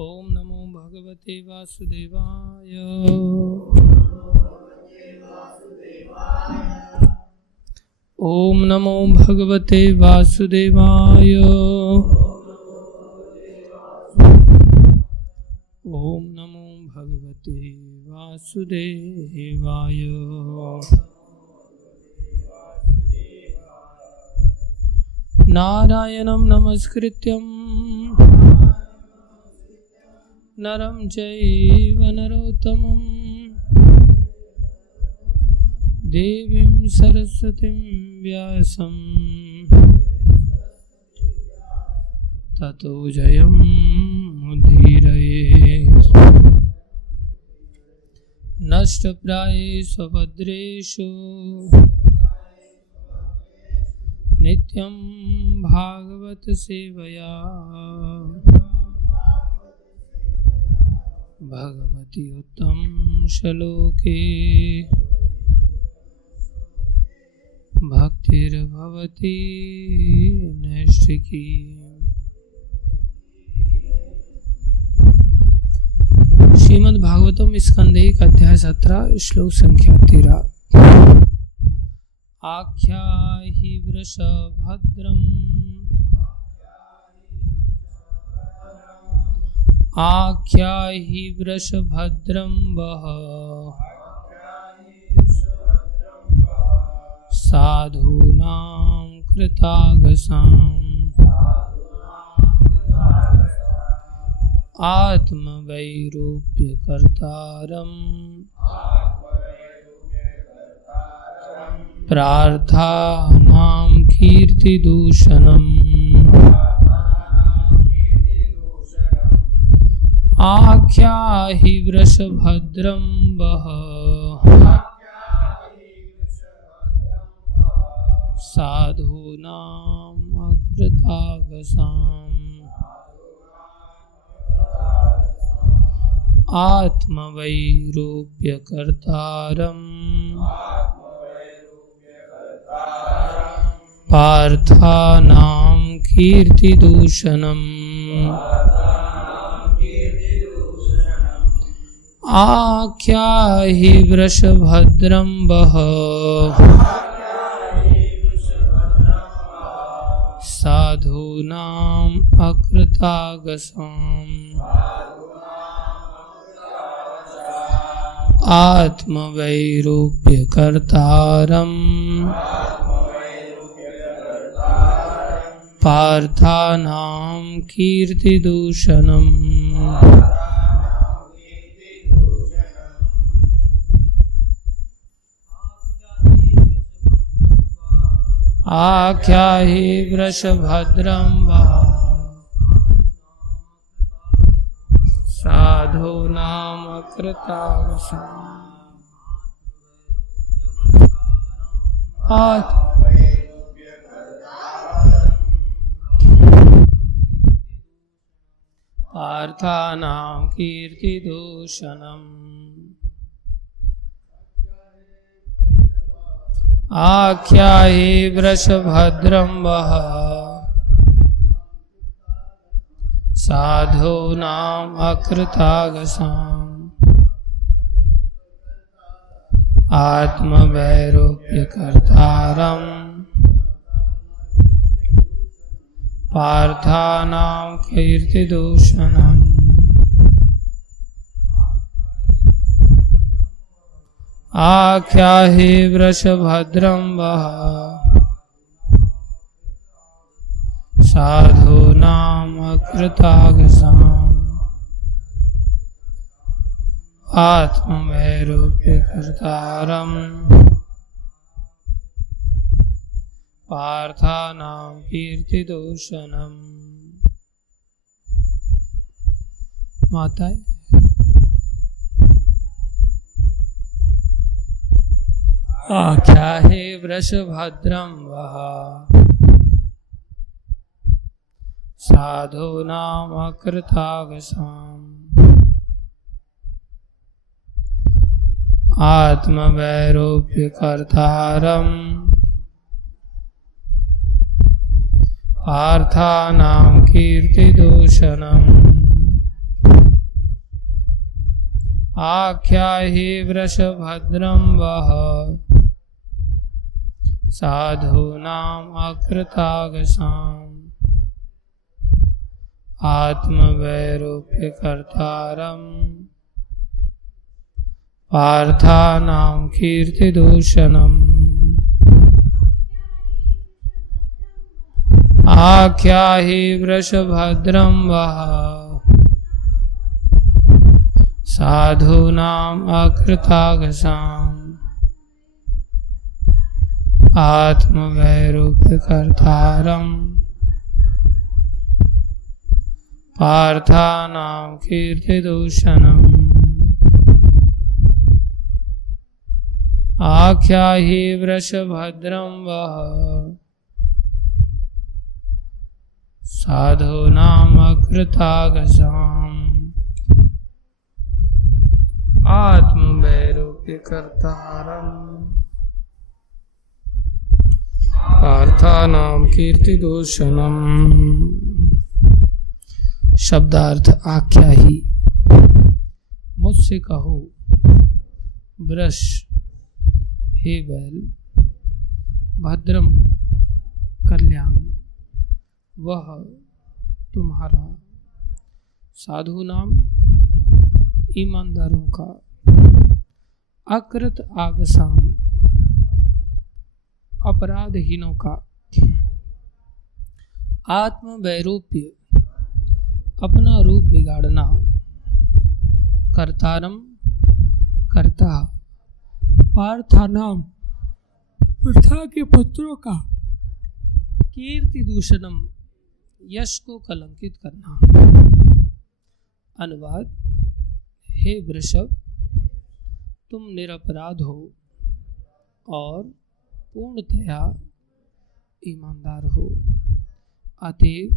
ओम नमो भगवते वासुदेवाय। ओम नमो भगवते वासुदेवाय। ओम नमो भगवते वासुदेवाय। नारायणं नमस्कृत्यं नरं चैव नरोत्तमं देवीं सरस्वतीं व्यासं ततो जयमुदीरये। नष्टप्रायेषु स्वभद्रेषु नित्यं भागवत सेवया भगवती उत्तम श्लोके भक्तिर्भवती नैष्ठिकी। श्रीमद् भागवतम स्कंद 1 अध्याय 17 श्लोक संख्या 13। आख्याहि वृषभद्रम् आख्याहि वृषभद्रं वः साधूनां कृतागसाम् आत्मवैरूप्यकर्तारम् प्रार्थानां कीर्तिदूषणम्। आख्याहि वृषभद्रं वः साधूनां अकृतागसाम् आत्मवैरूप्यकर्तारम् पार्थानां कीर्तिदूषणम्। आख्याहि वृषभद्रं वः साधूनां अकृतागसाम् आत्मवैरूप्यकर्तारम् पार्थानां कीर्तिदूषणम्। आख्याहि वृषभद्रं वः साधूनां अकृतागसाम् पार्थानां कीर्तिदूषणम्। आख्याहि वृषभद्रं वः साधूनां अकृतागसाम् आत्मवैरूप्यकर्तारम् पार्थानां कीर्तिदूषणम्। आख्याहि वृषभद्रं वः साधूनां अकृतागसाम् आत्मवैरूप्यकर्तारम् पार्थानां कीर्तिदूषणम्। माता आख्याहि वृषभद्रं वः साधूनां अकृतागसाम् आत्मवैरूप्यकर्तारम् पार्थानां कीर्तिदूषणम्। आख्याहि वृषभद्रं वः साधूनाम् अकृतागसाम् आत्मवैरूप्यकर्तारम् पार्थानां कीर्तिदूषणम् आख्याहि वृषभद्रं वः साधूनाम् अकृतागसाम् आत्मवैरूप्यकर्तारम् पार्थानां कीर्तिदूषणम् आख्याहि वृषभद्रं वः साधूनाम् अकृतागसाम् आत्मवैरूप्यकर्तारम् पार्थानां कीर्तिदूषणम्। शब्दार्थ आख्याहि, मुझसे कहो वृष हे बैल, भद्रम कल्याण, वह तुम्हारा, साधु नाम ईमानदारों का, अकृत आगसाम अपराधहीनों का, आत्म वैरूप्य अपना रूप बिगाड़ना, कर्तारम कर्ता, पार्थानाम प्रथा के पुत्रों का, कीर्ति दूषणम यश को कलंकित करना। अनुवाद, हे वृषभ, तुम निरपराध हो और पूर्णतया ईमानदार हो, अतएव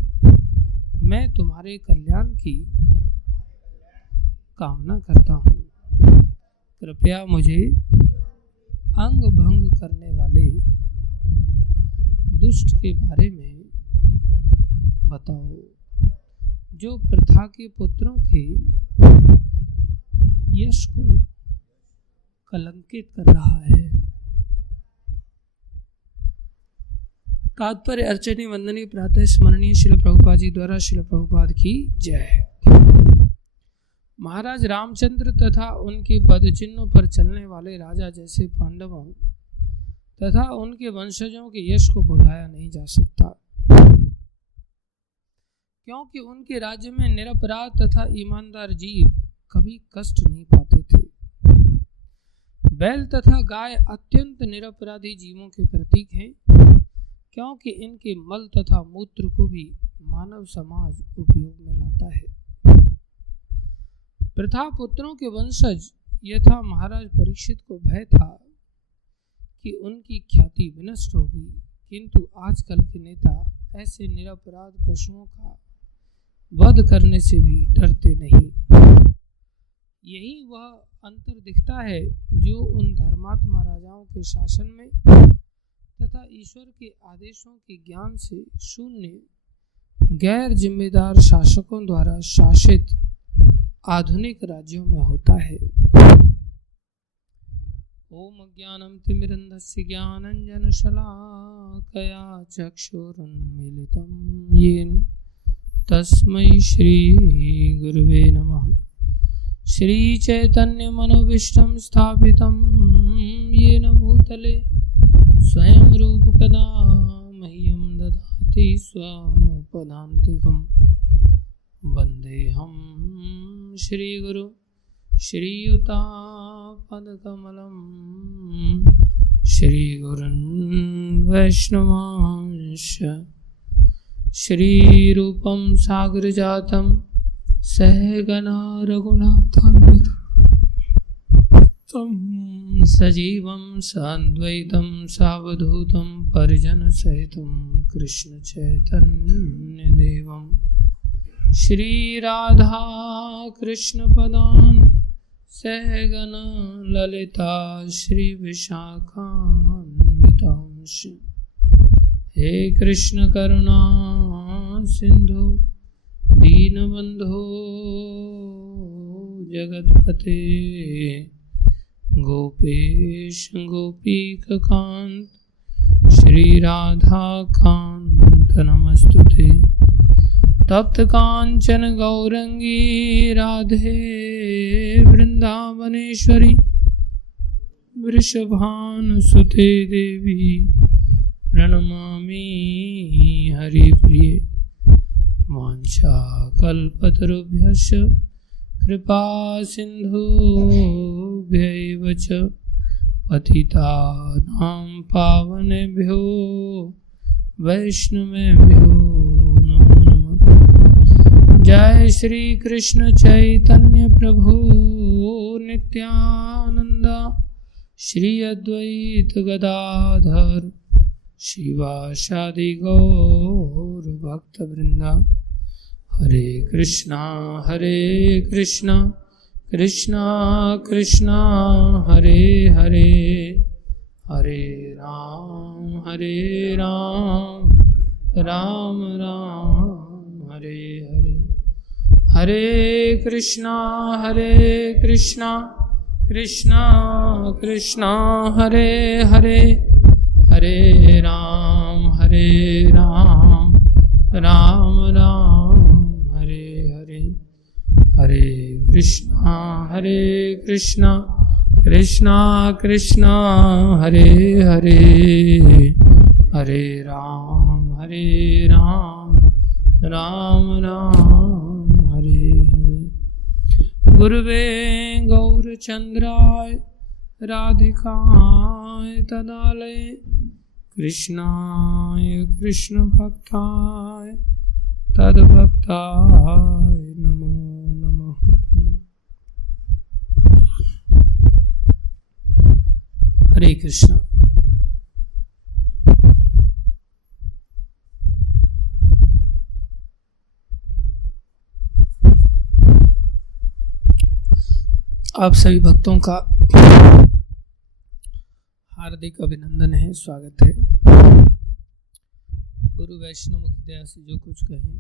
मैं तुम्हारे कल्याण की कामना करता हूँ। कृपया मुझे अंग भंग करने वाले दुष्ट के बारे में बताओ, जो प्रथा के पुत्रों के यश को कलंकित कर रहा है। तात्पर्य अर्चनी वंदनी प्रातः स्मरणीय श्रील प्रभुपाद जी द्वारा श्रील प्रभुपाद की जय। महाराज रामचंद्र तथा उनके पद चिन्हों पर चलने वाले राजा जैसे पांडवों तथा उनके वंशजों के यश को भुलाया नहीं जा सकता, क्योंकि उनके राज्य में निरपराध तथा ईमानदार जीव कभी कष्ट नहीं पाते थे। बैल तथा गाय अत्यंत निरपराधी जीवों के प्रतीक हैं, क्योंकि इनके मल तथा मूत्र को भी मानव समाज उपयोग में लाता है। प्रथा पुत्रों के वंशज यथा महाराज परीक्षित को भय था कि उनकी ख्याति विनष्ट होगी, किंतु आजकल के नेता ऐसे निरपराध पशुओं का वध करने से भी डरते नहीं। यही वह अंतर दिखता है जो उन धर्मात्मा राजाओं के शासन में तथा ईश्वर के आदेशों के ज्ञान से शून्य गैर जिम्मेदार शासकों द्वारा शासित आधुनिक राज्यों में होता है। ओम अज्ञानं तिमिरन्धस्य ज्ञानाञ्जनशलाकया चक्षुरुन्मीलितं येन तस्मै श्री गुरुवे नमः। श्री चैतन्य मनोभीष्टं स्थापितं येन भूतले स्वयं रूप कदा मह्यं ददाति स्वपदान्तिकं। वन्देऽहं श्रीगुरु श्रीयुतापदकमलं श्रीगुरुन् वैष्णवांश्च। श्रीरूपं सागरजातं सहगना रघुनाथान्वितं तं सजीवं साद्वैतं सावधूतं परिजनसहितं कृष्णचैतन्यदेवं श्रीराधा कृष्णपदान् सहगन ललिता श्रीविशाखान्वितांश्च। हे कृष्ण करुणा सिंधु दीनबंधो जगतपते गोपेश गोपीकांत श्री राधा कांत नमस्तुते। तप्त कांचन गौरंगी राधे वृंदावनेश्वरी वृषभानुसुते देवी प्रणमामि हरिप्रिये। वाञ्छाकल्पतरुभ्यश्च कृपा सिन्धुभ्यैव च पतितानां पावनेभ्यो वैष्णवेभ्यो नमो नमः। जय श्री कृष्ण चैतन्य प्रभु नित्यानंद श्री अद्वैत गदाधर शिवासादि गौर भक्त वृंदा। हरे कृष्णा कृष्णा कृष्णा हरे हरे, हरे राम राम राम हरे हरे। हरे कृष्णा कृष्णा कृष्णा हरे हरे, हरे राम राम राम हरे हरे। हरे कृष्णा कृष्णा कृष्णा हरे हरे, हरे राम राम राम हरे हरे। गुरुवे गौरचंद्राय राधिकाय तदालये कृष्णाय कृष्ण भक्ताय तद्भक्ताय नमो नमः। हरे कृष्ण। आप सभी भक्तों का हार्दिक अभिनंदन है, स्वागत है। गुरु वैष्णव की दया से जो कुछ कहें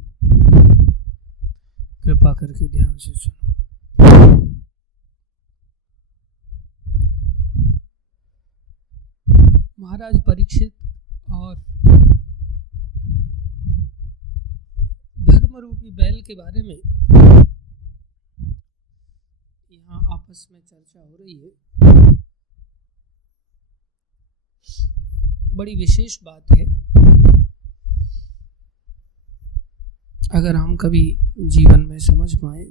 कृपा करके ध्यान से सुनो। महाराज परीक्षित और धर्मरूपी बैल के बारे में यहाँ आपस में चर्चा हो रही है। बड़ी विशेष बात है, अगर हम कभी जीवन में समझ पाए।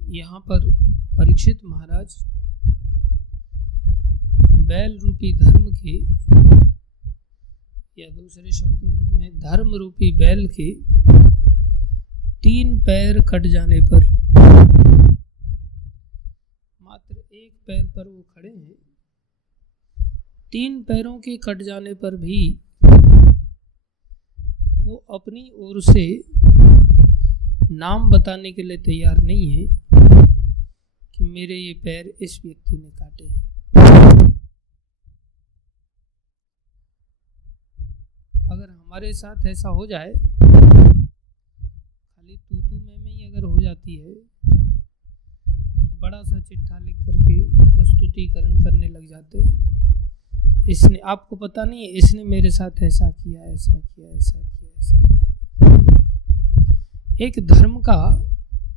यहाँ पर परीक्षित महाराज बैल रूपी धर्म के, या दूसरे शब्दों में कहें धर्म रूपी बैल के 3 पैर कट जाने पर, मात्र 1 पैर पर वो खड़े हैं। 3 पैरों के कट जाने पर भी वो अपनी ओर से नाम बताने के लिए तैयार नहीं है कि मेरे ये पैर इस व्यक्ति ने काटे हैं। अगर हमारे साथ ऐसा हो जाए, खाली तू में ही अगर हो जाती है, तो बड़ा सा चिट्ठा लिख करके प्रस्तुतिकरण करने लग जाते। इसने, आपको पता नहीं है, इसने मेरे साथ ऐसा किया, ऐसा किया, ऐसा किया, ऐसा किया। एक धर्म का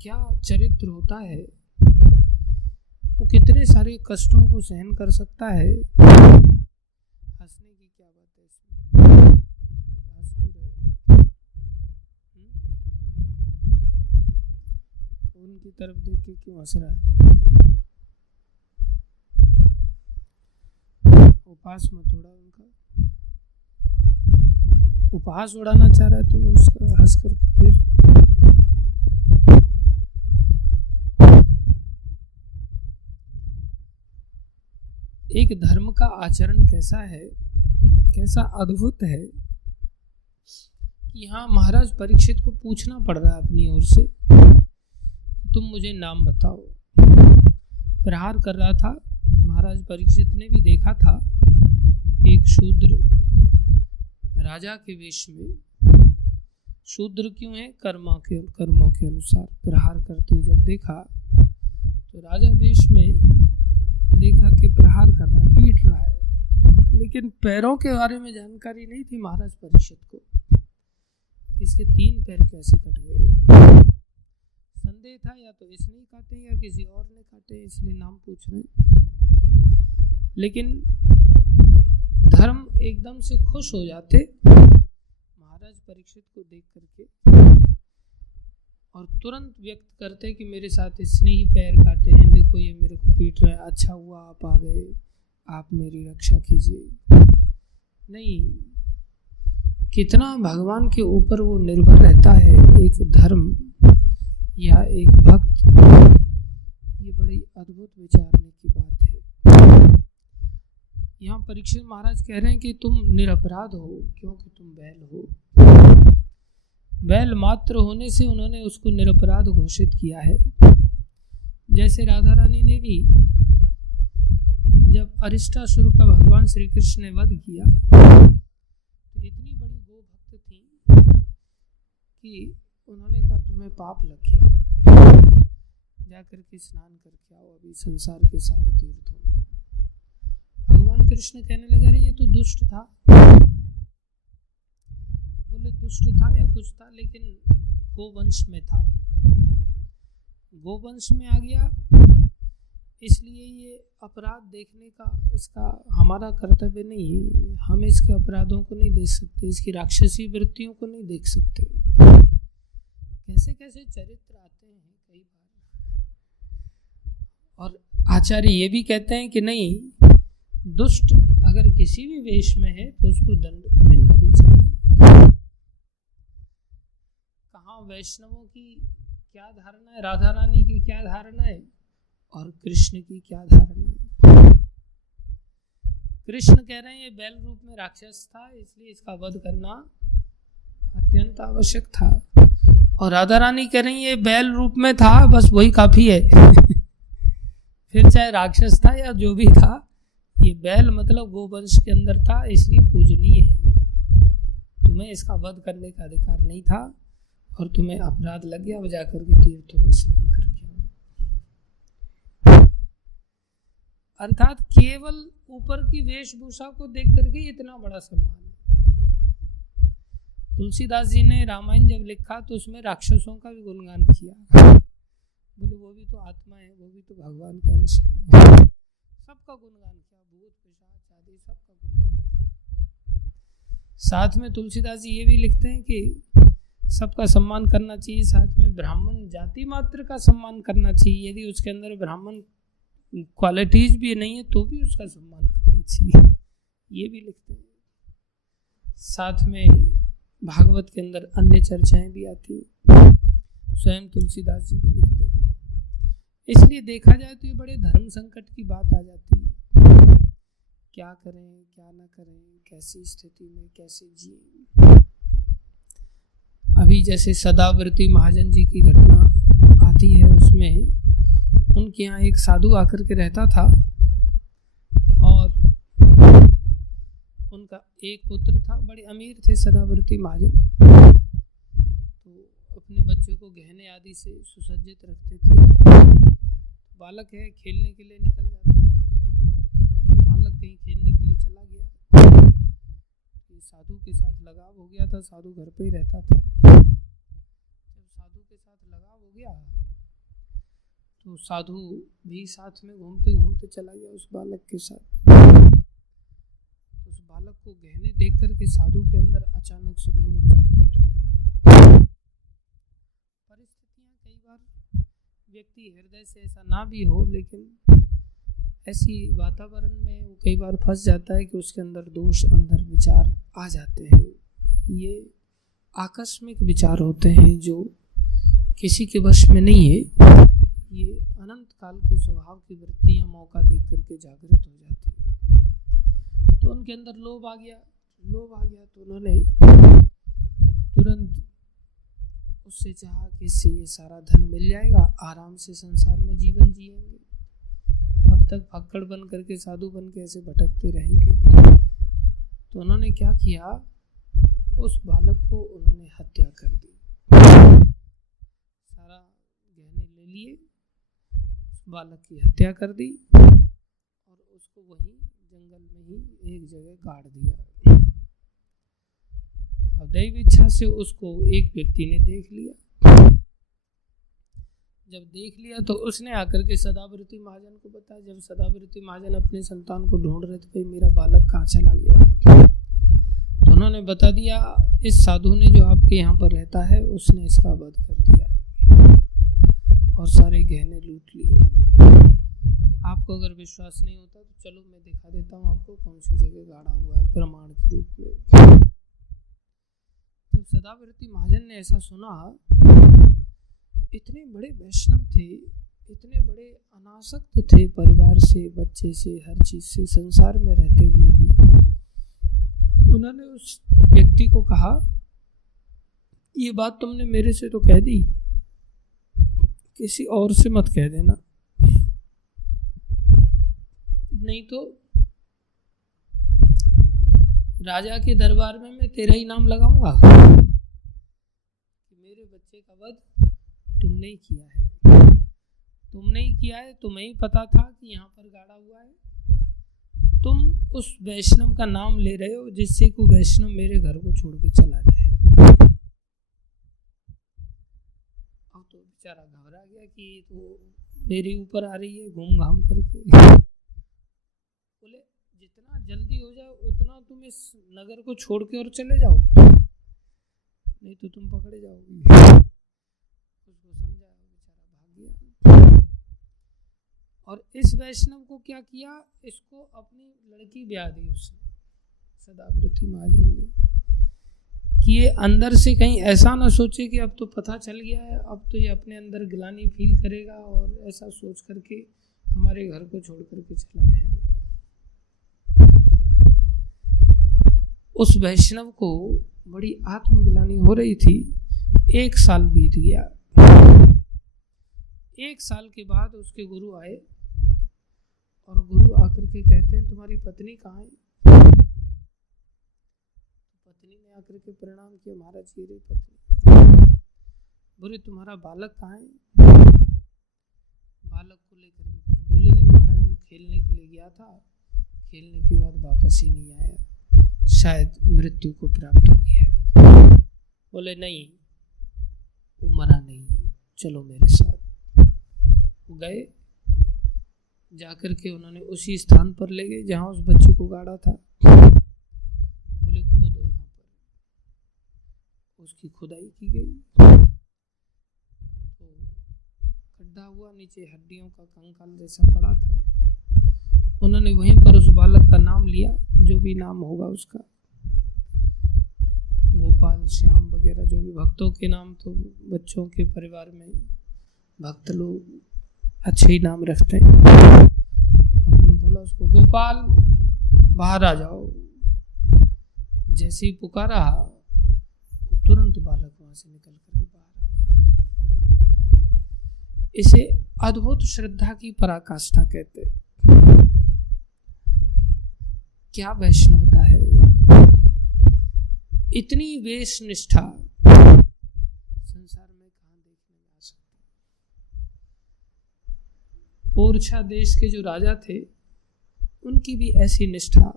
क्या चरित्र होता है, वो कितने सारे कष्टों को सहन कर सकता है। हंसने की क्या बात है इसमें, हंस क्यों रहे हो? उनकी तरफ देख के क्यों हंस रहा है? उपहास मत उड़ा, उनका उपहास उड़ाना चाह रहा है तुम, उसका हंस कर फिर एक धर्म का आचरण कैसा है, कैसा अद्भुत है कि यहाँ महाराज परीक्षित को पूछना पड़ रहा है अपनी ओर से, तुम मुझे नाम बताओ। प्रहार कर रहा था। महाराज परीक्षित ने भी देखा था कि एक शूद्र राजा के वेश में शूद्र क्यों है? कर्मों के अनुसार। प्रहार करते हुए जब देखा तो राजा वेश में देखा कि प्रहार कर रहा है, पीट रहा है, लेकिन पैरों के बारे में जानकारी नहीं थी महाराज परीक्षित को। इसके 3 पैर कैसे कट गए? संदेह था या तो इसने ही काटे या किसी और ने काटे, इसलिए नाम पूछ रहे। लेकिन धर्म एकदम से खुश हो जाते महाराज परीक्षित को देख करके और तुरंत व्यक्त करते कि मेरे साथ इसने ही पैर काटे हैं, देखो ये मेरे को पीट रहा है, अच्छा हुआ आप आ गए, आप मेरी रक्षा कीजिए। नहीं, कितना भगवान के ऊपर वो निर्भर रहता है एक धर्म या एक भक्त, ये बड़ी अद्भुत विचारने की बात है। यहाँ परीक्षित महाराज कह रहे हैं कि तुम निरपराध हो क्योंकि तुम बैल हो। बैल मात्र होने से उन्होंने उसको निरपराध घोषित किया है। जैसे राधा रानी ने भी जब अरिष्टासुर का भगवान श्री कृष्ण ने वध किया तो इतनी बड़ी गो भक्त थी कि उन्होंने कहा तुम्हें पाप लग गया, जाकर के स्नान करके आओ अभी संसार के सारे तीर्थों में। भगवान कृष्ण कहने लगे अरे ये तो दुष्ट था। बोले दुष्ट था या कुछ था, लेकिन गोवंश में था, गोवंश में आ गया, इसलिए ये अपराध देखने का इसका हमारा कर्तव्य नहीं है। हम इसके अपराधों को नहीं देख सकते, इसकी राक्षसी वृत्तियों को नहीं देख सकते। कैसे कैसे चरित्र आते हैं कई बार। और आचार्य ये भी कहते हैं कि नहीं, दुष्ट अगर किसी भी वेश में है तो उसको दंड मिलना भी चाहिए। कहाँ वैष्णवों की क्या धारणा है, राधा रानी की क्या धारणा है और कृष्ण की क्या धारणा है। कृष्ण कह रहे हैं ये बैल रूप में राक्षस था, इसलिए इसका वध करना अत्यंत आवश्यक था। और राधा रानी कह रही है ये बैल रूप में था, बस वही काफी है। फिर चाहे राक्षस था या जो भी था, ये बैल मतलब गोवंश के अंदर था, इसलिए पूजनीय है। तुम्हें इसका वध करने का अधिकार नहीं था और तुम्हें अपराध लग गया, वजह करके तीर्थों में स्नान करके। अर्थात केवल ऊपर की वेशभूषा को देख करके इतना बड़ा सम्मान है। तुलसीदास जी ने रामायण जब लिखा तो उसमें राक्षसों का भी गुणगान किया। बोले वो भी तो आत्मा है, वो भी तो भगवान के अंश है। सबका गुणगान किया, भूत पिशाच आदि सबका गुणगान। साथ में तुलसीदास जी ये भी लिखते हैं कि सबका सम्मान करना चाहिए, साथ में ब्राह्मण जाति मात्र का सम्मान करना चाहिए। यदि उसके अंदर ब्राह्मण क्वालिटीज भी नहीं है तो भी उसका सम्मान करना चाहिए, ये भी लिखते हैं। साथ में भागवत के अंदर अन्य चर्चाएं भी आती हैं, स्वयं तुलसीदास जी भी लिखते हैं। इसलिए देखा जाए तो ये बड़े धर्म संकट की बात आ जाती है, क्या करें क्या ना करें, कैसी स्थिति में कैसे जिए। अभी जैसे सदाव्रती महाजन जी की घटना आती है, उसमें उनके यहाँ एक साधु आकर के रहता था और उनका एक पुत्र था, बड़े अमीर थे सदाव्रती महाजन। तो अपने बच्चों को गहने आदि से सुसज्जित रखते थे। बालक है, खेलने के लिए निकल जाते, तो बालक कहीं खेलने के लिए चला गया, ये साधु के साथ लगाव हो गया था, साधु घर पे ही रहता था। जब साधु के साथ लगाव हो गया तो साधु भी साथ में घूमते घूमते चला गया उस बालक के साथ। उस बालक को गहने देख करके साधु के अंदर अचानक से लोभ जागृत हो गया। परिस्थितियां कई बार व्यक्ति हृदय से ऐसा ना भी हो, लेकिन ऐसी वातावरण में वो कई बार फंस जाता है कि उसके अंदर दोष अंदर विचार आ जाते हैं। ये आकस्मिक विचार होते हैं जो किसी के वश में नहीं है। ये अनंत काल के स्वभाव की वृत्तियां मौका देख करके जागृत हो जाती है। तो उनके अंदर लोभ आ गया तो उन्होंने तुरंत उससे चाहा कि इससे ये सारा धन मिल जाएगा, आराम से संसार में जीवन जिएंगे, अब तक फक्कड़ बन करके साधु बन के ऐसे भटकते रहेंगे। तो उन्होंने क्या किया, उस बालक को उन्होंने हत्या कर दी। सारा गहने ले लिए, उस बालक की हत्या कर दी और उसको वहीं जंगल में ही एक जगह गाड़ दिया। अब दैव इच्छा से उसको एक व्यक्ति ने देख लिया। जब देख लिया तो उसने आकर के सदाव्रती महाजन को बताया। जब सदाव्रती महाजन अपने संतान को ढूंढ रहे थे, मेरा बालक कहाँ चला गया, तो उन्होंने बता दिया, इस साधु ने जो आपके यहाँ पर रहता है उसने इसका वध कर दिया है और सारे गहने लूट लिए। आपको अगर विश्वास नहीं होता तो चलो मैं दिखा देता हूँ आपको कौन सी जगह गाड़ा हुआ है प्रमाण के रूप में। जब सदाव्रती महाजन ने ऐसा सुना, इतने बड़े वैष्णव थे, इतने बड़े अनासक्त थे, परिवार से, बच्चे से, हर चीज से, संसार में रहते हुए भी उन्होंने उस व्यक्ति को कहा, ये बात तुमने मेरे से तो कह दी, किसी और से मत कह देना, नहीं तो राजा के दरबार में मैं तेरा ही नाम लगाऊंगा कि मेरे बच्चे का वध तुमने ही किया है। तुमने ही किया है, तुम्हें ही पता था कि यहाँ पर गाड़ा हुआ है, तुम उस वैष्णव का नाम ले रहे हो जिससे कोई वैष्णव मेरे घर को छोड़ के चला जाए। अब तो बेचारा घबरा गया कि तो मेरे ऊपर आ रही है घूम घाम करके। बोले जितना जल्दी हो जाए उतना तुम इस नगर को छोड़ के और चले जाओ, नहीं तो तुम पकड़े जाओगी। उसको समझाया, बेचारा भाग गया। और इस वैष्णव को क्या किया, इसको अपनी लड़की ब्याह दी उसने, सदाव्रती महाजन ने, कि ये अंदर से कहीं ऐसा ना सोचे कि अब तो पता चल गया है, अब तो ये अपने अंदर ग्लानि फील करेगा और ऐसा सोच करके हमारे घर को छोड़ करके चला जाएगा। उस वैष्णव को बड़ी आत्मग्लानि हो रही थी। 1 साल बीत गया। 1 साल के बाद उसके गुरु आए और गुरु आकर के कहते हैं, तुम्हारी पत्नी कहाँ है? पत्नी ने आकर के प्रणाम किया, महाराज ये रही पत्नी। बोले तुम्हारा बालक कहाँ है? बालक को लेकर के कुछ बोले नहीं महाराज, वो खेलने के लिए गया था, खेलने के बाद वापस ही नहीं आया, शायद मृत्यु को प्राप्त हो गया है। बोले नहीं, वो मरा नहीं, चलो मेरे साथ। वो गए, जाकर के उन्होंने उसी स्थान पर ले गए जहाँ उस बच्चे को गाड़ा था। बोले खोदो यहाँ पर, उसकी खुदाई की गई तो गड्ढा हुआ, नीचे हड्डियों का कंकाल जैसा पड़ा था। उन्होंने वहीं पर उस बालक का नाम लिया, जो भी नाम होगा उसका, गोपाल, श्याम वगैरह जो भी भक्तों के नाम, तो बच्चों के परिवार में भक्त लोग अच्छे ही नाम रखते हैं। उन्होंने बोला उसको, गोपाल बाहर आ जाओ। जैसे ही पुकारा, तुरंत बालक वहां से निकल करके बाहर आ गया। इसे अद्भुत श्रद्धा की पराकाष्ठा कहते हैं। क्या वैष्णवता है, इतनी वेश निष्ठा संसार में कहाँ देखने में आ सकती। ओरछा देश के जो राजा थे उनकी भी ऐसी निष्ठा।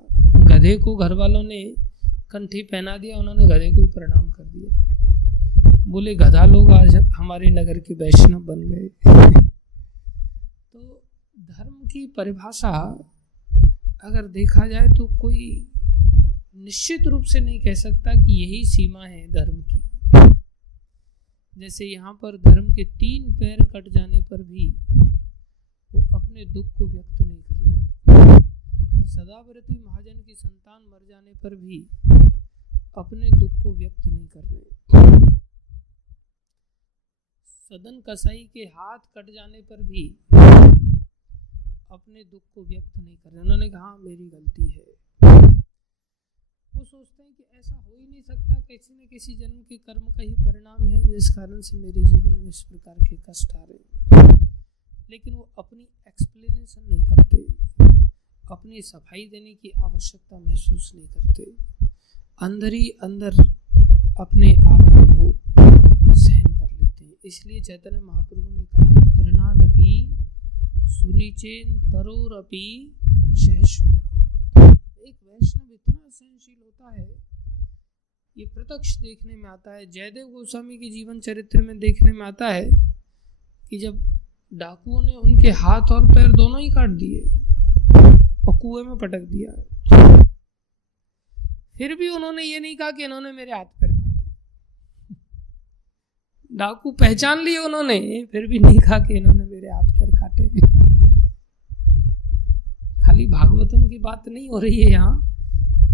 गधे को घर वालों ने कंठी पहना दिया, उन्होंने गधे को ही प्रणाम कर दिया। बोले गधा लोग आज हमारे नगर के वैष्णव बन गए। तो धर्म की परिभाषा अगर देखा जाए तो कोई निश्चित रूप से नहीं कह सकता कि यही सीमा है धर्म की। जैसे यहाँ पर धर्म के 3 पैर कट जाने पर भी वो अपने दुख को व्यक्त नहीं कर रहे। सदाव्रती महाजन की संतान मर जाने पर भी अपने दुख को व्यक्त नहीं कर रहे। सदन कसाई के हाथ कट जाने पर भी अपने दुख को व्यक्त नहीं कर रहे। उन्होंने कहा मेरी गलती है। वो सोचते हैं कि ऐसा हो ही नहीं सकता, किसी न किसी जन्म के कर्म का ही परिणाम है जिस कारण से मेरे जीवन में इस प्रकार के कष्ट आ रहे हैं। लेकिन वो अपनी एक्सप्लेनेशन नहीं करते, अपनी सफाई देने की आवश्यकता महसूस नहीं करते। अंदर ही अंदर अपने आप को वो सहन कर लेते हैं। इसलिए चैतन्य महाप्रभु ने कहा तृणादपि सुनिचेन तरोरपि सहिष्णुना। एक वैष्णव इतना सहनशील होता है, ये प्रत्यक्ष देखने में आता है। जयदेव गोस्वामी के जीवन चरित्र में देखने में आता है कि जब डाकुओं ने उनके हाथ और पैर दोनों ही काट दिए और कुएं में पटक दिया, फिर भी उन्होंने ये नहीं कहा कि इन्होंने मेरे हाथ पैर काटे। डाकू पहचान लिए उन्होंने, फिर भी नहीं कहा कि इन्होंने मेरे हाथ पैर काटे। खाली भागवतम की बात नहीं हो रही है यहाँ।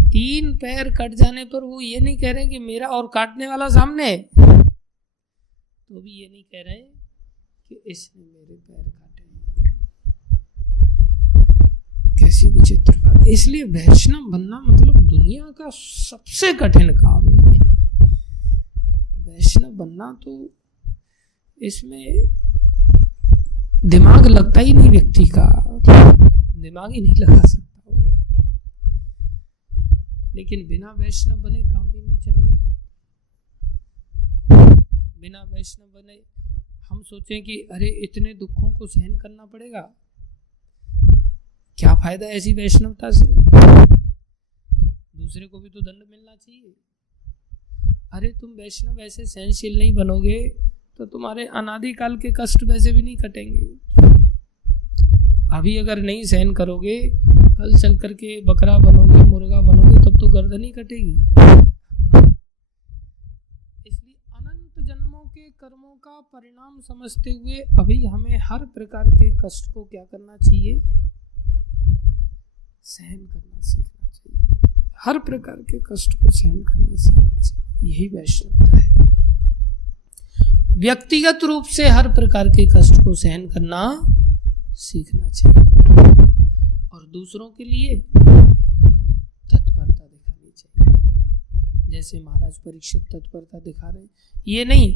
3 पैर कट जाने पर वो ये नहीं कह रहे कि मेरा और काटने वाला सामने है, तो भी ये नहीं कह रहे कि इसने मेरे पैर काटे। कैसी विचित्र बात। इसलिए वैष्णव बनना मतलब दुनिया का सबसे कठिन काम है। वैष्णव बनना तो इसमें दिमाग लगता ही नहीं, व्यक्ति का दिमाग ही नहीं लगा सकता। लेकिन बिना वैष्णव बने काम भी नहीं चलेगा। बिना वैष्णव बने हम सोचें कि अरे इतने दुखों को सहन करना पड़ेगा, क्या फायदा ऐसी वैष्णवता से? दूसरे को भी तो दंड मिलना चाहिए। अरे तुम वैष्णव ऐसे सहनशील नहीं बनोगे तो तुम्हारे अनादिकाल के कष्ट वैसे भी नहीं कटेंगे। अभी अगर नहीं सहन करोगे, कल चल करके बकरा बनोगे, मुर्गा बनोगे, तब तो गर्दन ही कटेगी। इसलिए अनंत जन्मों के कर्मों का परिणाम समझते हुए अभी हमें हर प्रकार के कष्ट को क्या करना चाहिए? सहन करना सीखना चाहिए। हर प्रकार के कष्ट को सहन करना सीखना चाहिए। यही वैष्णवता है। व्यक्तिगत रूप से हर प्रकार के कष्ट को सहन करना सीखना चाहिए और दूसरों के लिए तत्परता दिखानी चाहिए। जैसे महाराज परीक्षित तत्परता दिखा रहे हैं। ये नहीं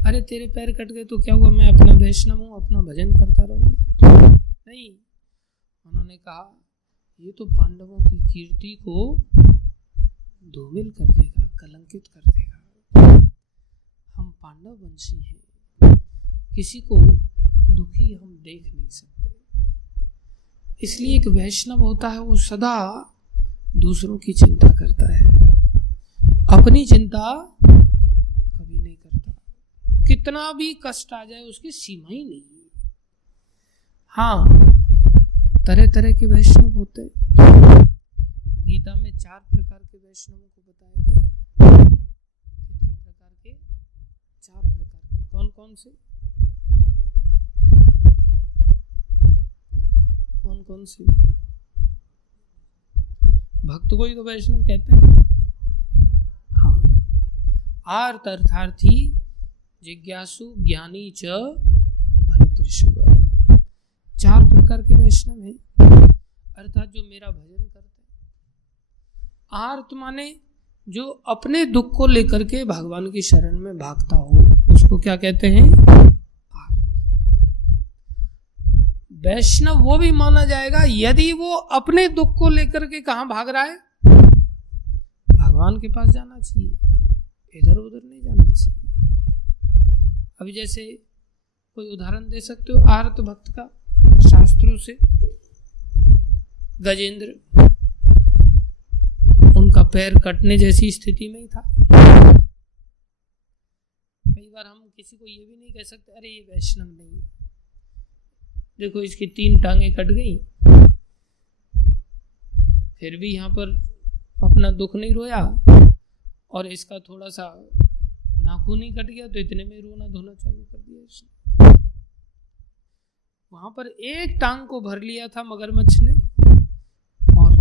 अरे तेरे पैर कट गए तो क्या हुआ, मैं अपना वैष्णव हूँ, अपना भजन करता रहूंगा। नहीं, उन्होंने कहा ये तो पांडवों की कीर्ति को धूमिल कर देगा, कलंकित कर देगा। हम पांडव वंशी हैं, किसी को दुखी हम देख नहीं सकते। इसलिए एक वैष्णव होता है वो सदा दूसरों की चिंता करता है, अपनी चिंता कभी नहीं करता। कितना भी कष्ट आ जाए उसकी सीमा ही नहीं है। हाँ, तरह तरह के वैष्णव होते हैं। गीता में 4 प्रकार के वैष्णवों को बताया गया है। कितने प्रकार के? 4 प्रकार के। कौन कौन से? कौन कौन से? भक्त को ही तो वैष्णव कहते हैं। हाँ, आर्त अर्थार्थी जिज्ञासु ज्ञानी च भरतऋषभ। 4 प्रकार के वैष्णव हैं, अर्थात जो मेरा भजन करते हैं। आर्त माने जो अपने दुख को लेकर के भगवान की शरण में भागता हो, उसको क्या कहते हैं? आर्त। वैष्णव वो भी माना जाएगा यदि वो अपने दुख को लेकर के कहाँ भाग रहा है? भगवान के पास जाना चाहिए, इधर उधर नहीं जाना चाहिए। अभी जैसे कोई उदाहरण दे सकते हो आर्त भक्त का शास्त्रों से? गजेंद्र, उनका पैर कटने जैसी स्थिति में ही था। कई बार हम किसी को ये भी नहीं कह सकते अरे ये वैष्णव नहीं है, देखो इसकी 3 टांगे कट गई, फिर भी यहाँ पर अपना दुख नहीं रोया, और इसका थोड़ा सा नाखून ही कट गया तो इतने में रोना धोना चालू कर दिया इसने। वहां पर एक टांग को भर लिया था मगरमच्छ ने, और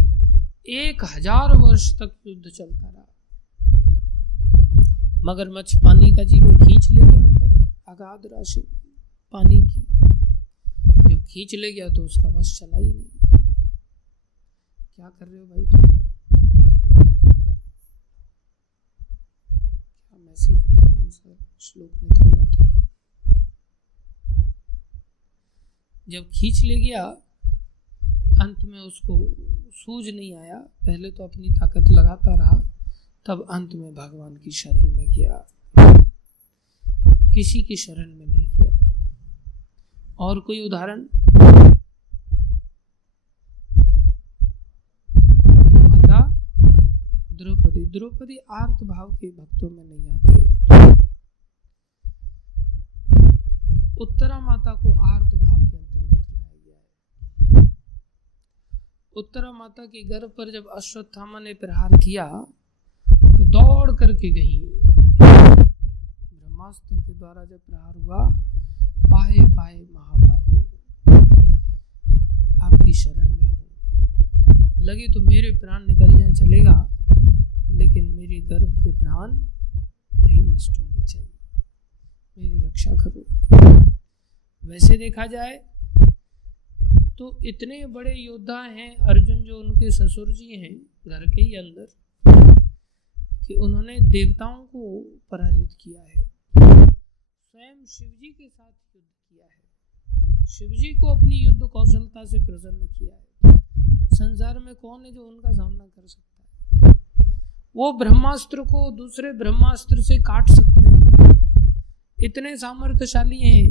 1000 वर्ष तक युद्ध चलता रहा। मगरमच्छ पानी का जीव खींच ले गया अंदर, अगाध राशि पानी की। जब खींच ले गया तो उसका वश चला ही नहीं। क्या कर रहे हो भाई तुम? क्या मैसेज में कौन सा श्लोक निकल रहा था? जब खींच ले गया, अंत में उसको सूझ नहीं आया। पहले तो अपनी ताकत लगाता रहा, तब अंत में भगवान की शरण में गया, किसी की शरण में नहीं किया। और कोई उदाहरण? माता द्रौपदी, द्रौपदी आर्त भाव के भक्तों में नहीं आते। उत्तरा माता को आर्त भाव के अंतर्गत लाया गया है। उत्तरा माता के गर्भ पर जब अश्वत्थामा ने प्रहार किया तो दौड़ करके गई। ब्रह्मास्त्र के द्वारा जब प्रहार हुआ, पाए पाए महाबाहु आपकी शरण में हूं, लगे तो मेरे प्राण निकल जाए चलेगा, लेकिन मेरे गर्भ के प्राण नहीं नष्ट होने चाहिए, मेरी रक्षा करो। वैसे देखा जाए तो इतने बड़े योद्धा हैं अर्जुन, जो उनके ससुर जी हैं घर के ही अंदर, कि उन्होंने देवताओं को पराजित किया है, स्वयं शिवजी के साथ युद्ध किया है, शिवजी को अपनी युद्ध कौशलता से प्रसन्न किया है। संसार में कौन है जो उनका सामना कर सकता है? वो ब्रह्मास्त्र को दूसरे ब्रह्मास्त्र से काट सकते हैं, इतने सामर्थ्यशाली हैं।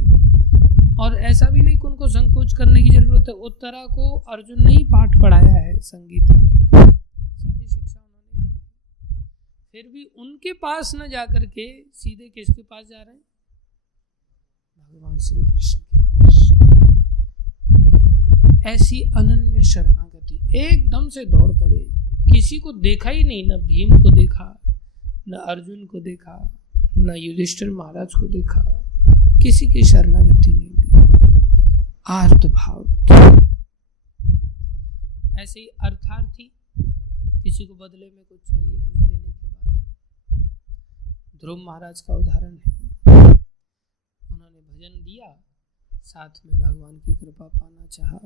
और ऐसा भी नहीं कि उनको संकोच करने की जरूरत है। उत्तरा को अर्जुन ने ही पाठ पढ़ाया है, संगीत का सारी शिक्षा उन्होंने दी, फिर भी उनके पास न जाकर के सीधे किसके पास जा रहे हैं? भगवान श्री कृष्ण के पास। ऐसी अनन्य शरणागति, एकदम से दौड़ पड़े, किसी को देखा ही नहीं, न भीम को देखा, न अर्जुन को देखा, न युधिष्ठिर महाराज को देखा, किसी की शरणागति नहीं दी, आर्त भाव। ऐसे ही अर्थार्थी, किसी को बदले में कुछ चाहिए, कुछ देने के बाद। ध्रुव महाराज का उदाहरण है, उन्होंने भजन दिया, साथ में भगवान की कृपा पाना चाहा,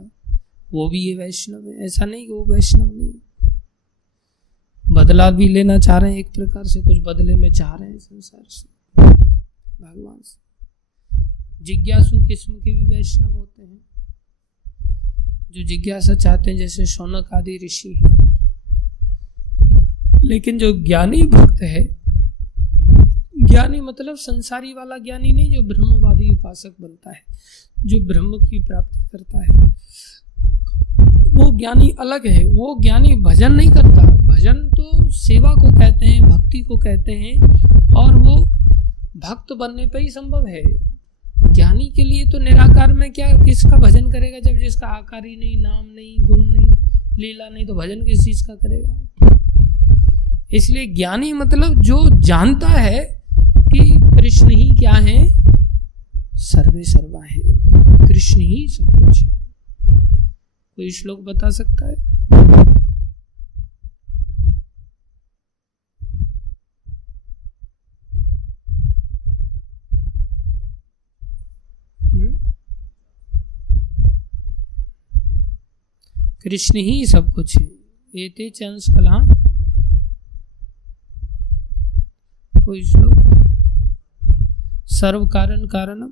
वो भी ये वैष्णव है। ऐसा नहीं कि वो वैष्णव नहीं, बदला भी लेना चाह रहे हैं, एक प्रकार से कुछ बदले में चाह रहे हैं संसार से, भगवान से। जिज्ञासु किस्म के भी वैष्णव होते हैं, जो जिज्ञासा चाहते हैं, जैसे शौनक आदि ऋषि हैं। लेकिन जो ज्ञानी भक्त है, ज्ञानी मतलब संसारी वाला ज्ञानी नहीं, जो ब्रह्मवादी उपासक बनता है, जो ब्रह्म की प्राप्ति करता है, वो ज्ञानी अलग है। वो ज्ञानी भजन नहीं करता, भजन तो सेवा को कहते हैं, भक्ति को कहते हैं, और वो भक्त बनने पे ही संभव है। ज्ञानी के लिए तो निराकार में क्या, किसका भजन करेगा जब जिसका आकार ही नहीं, नाम नहीं, गुण नहीं, लीला नहीं, तो भजन किस चीज का करेगा? इसलिए ज्ञानी मतलब जो जानता है कि कृष्ण ही क्या है, सर्वे सर्वा है, कृष्ण ही सब कुछ है। कोई श्लोक बता सकता है? कृष्ण ही सब कुछ है। एते चंस कला, कोई श्लोक? सर्व कारण कारणम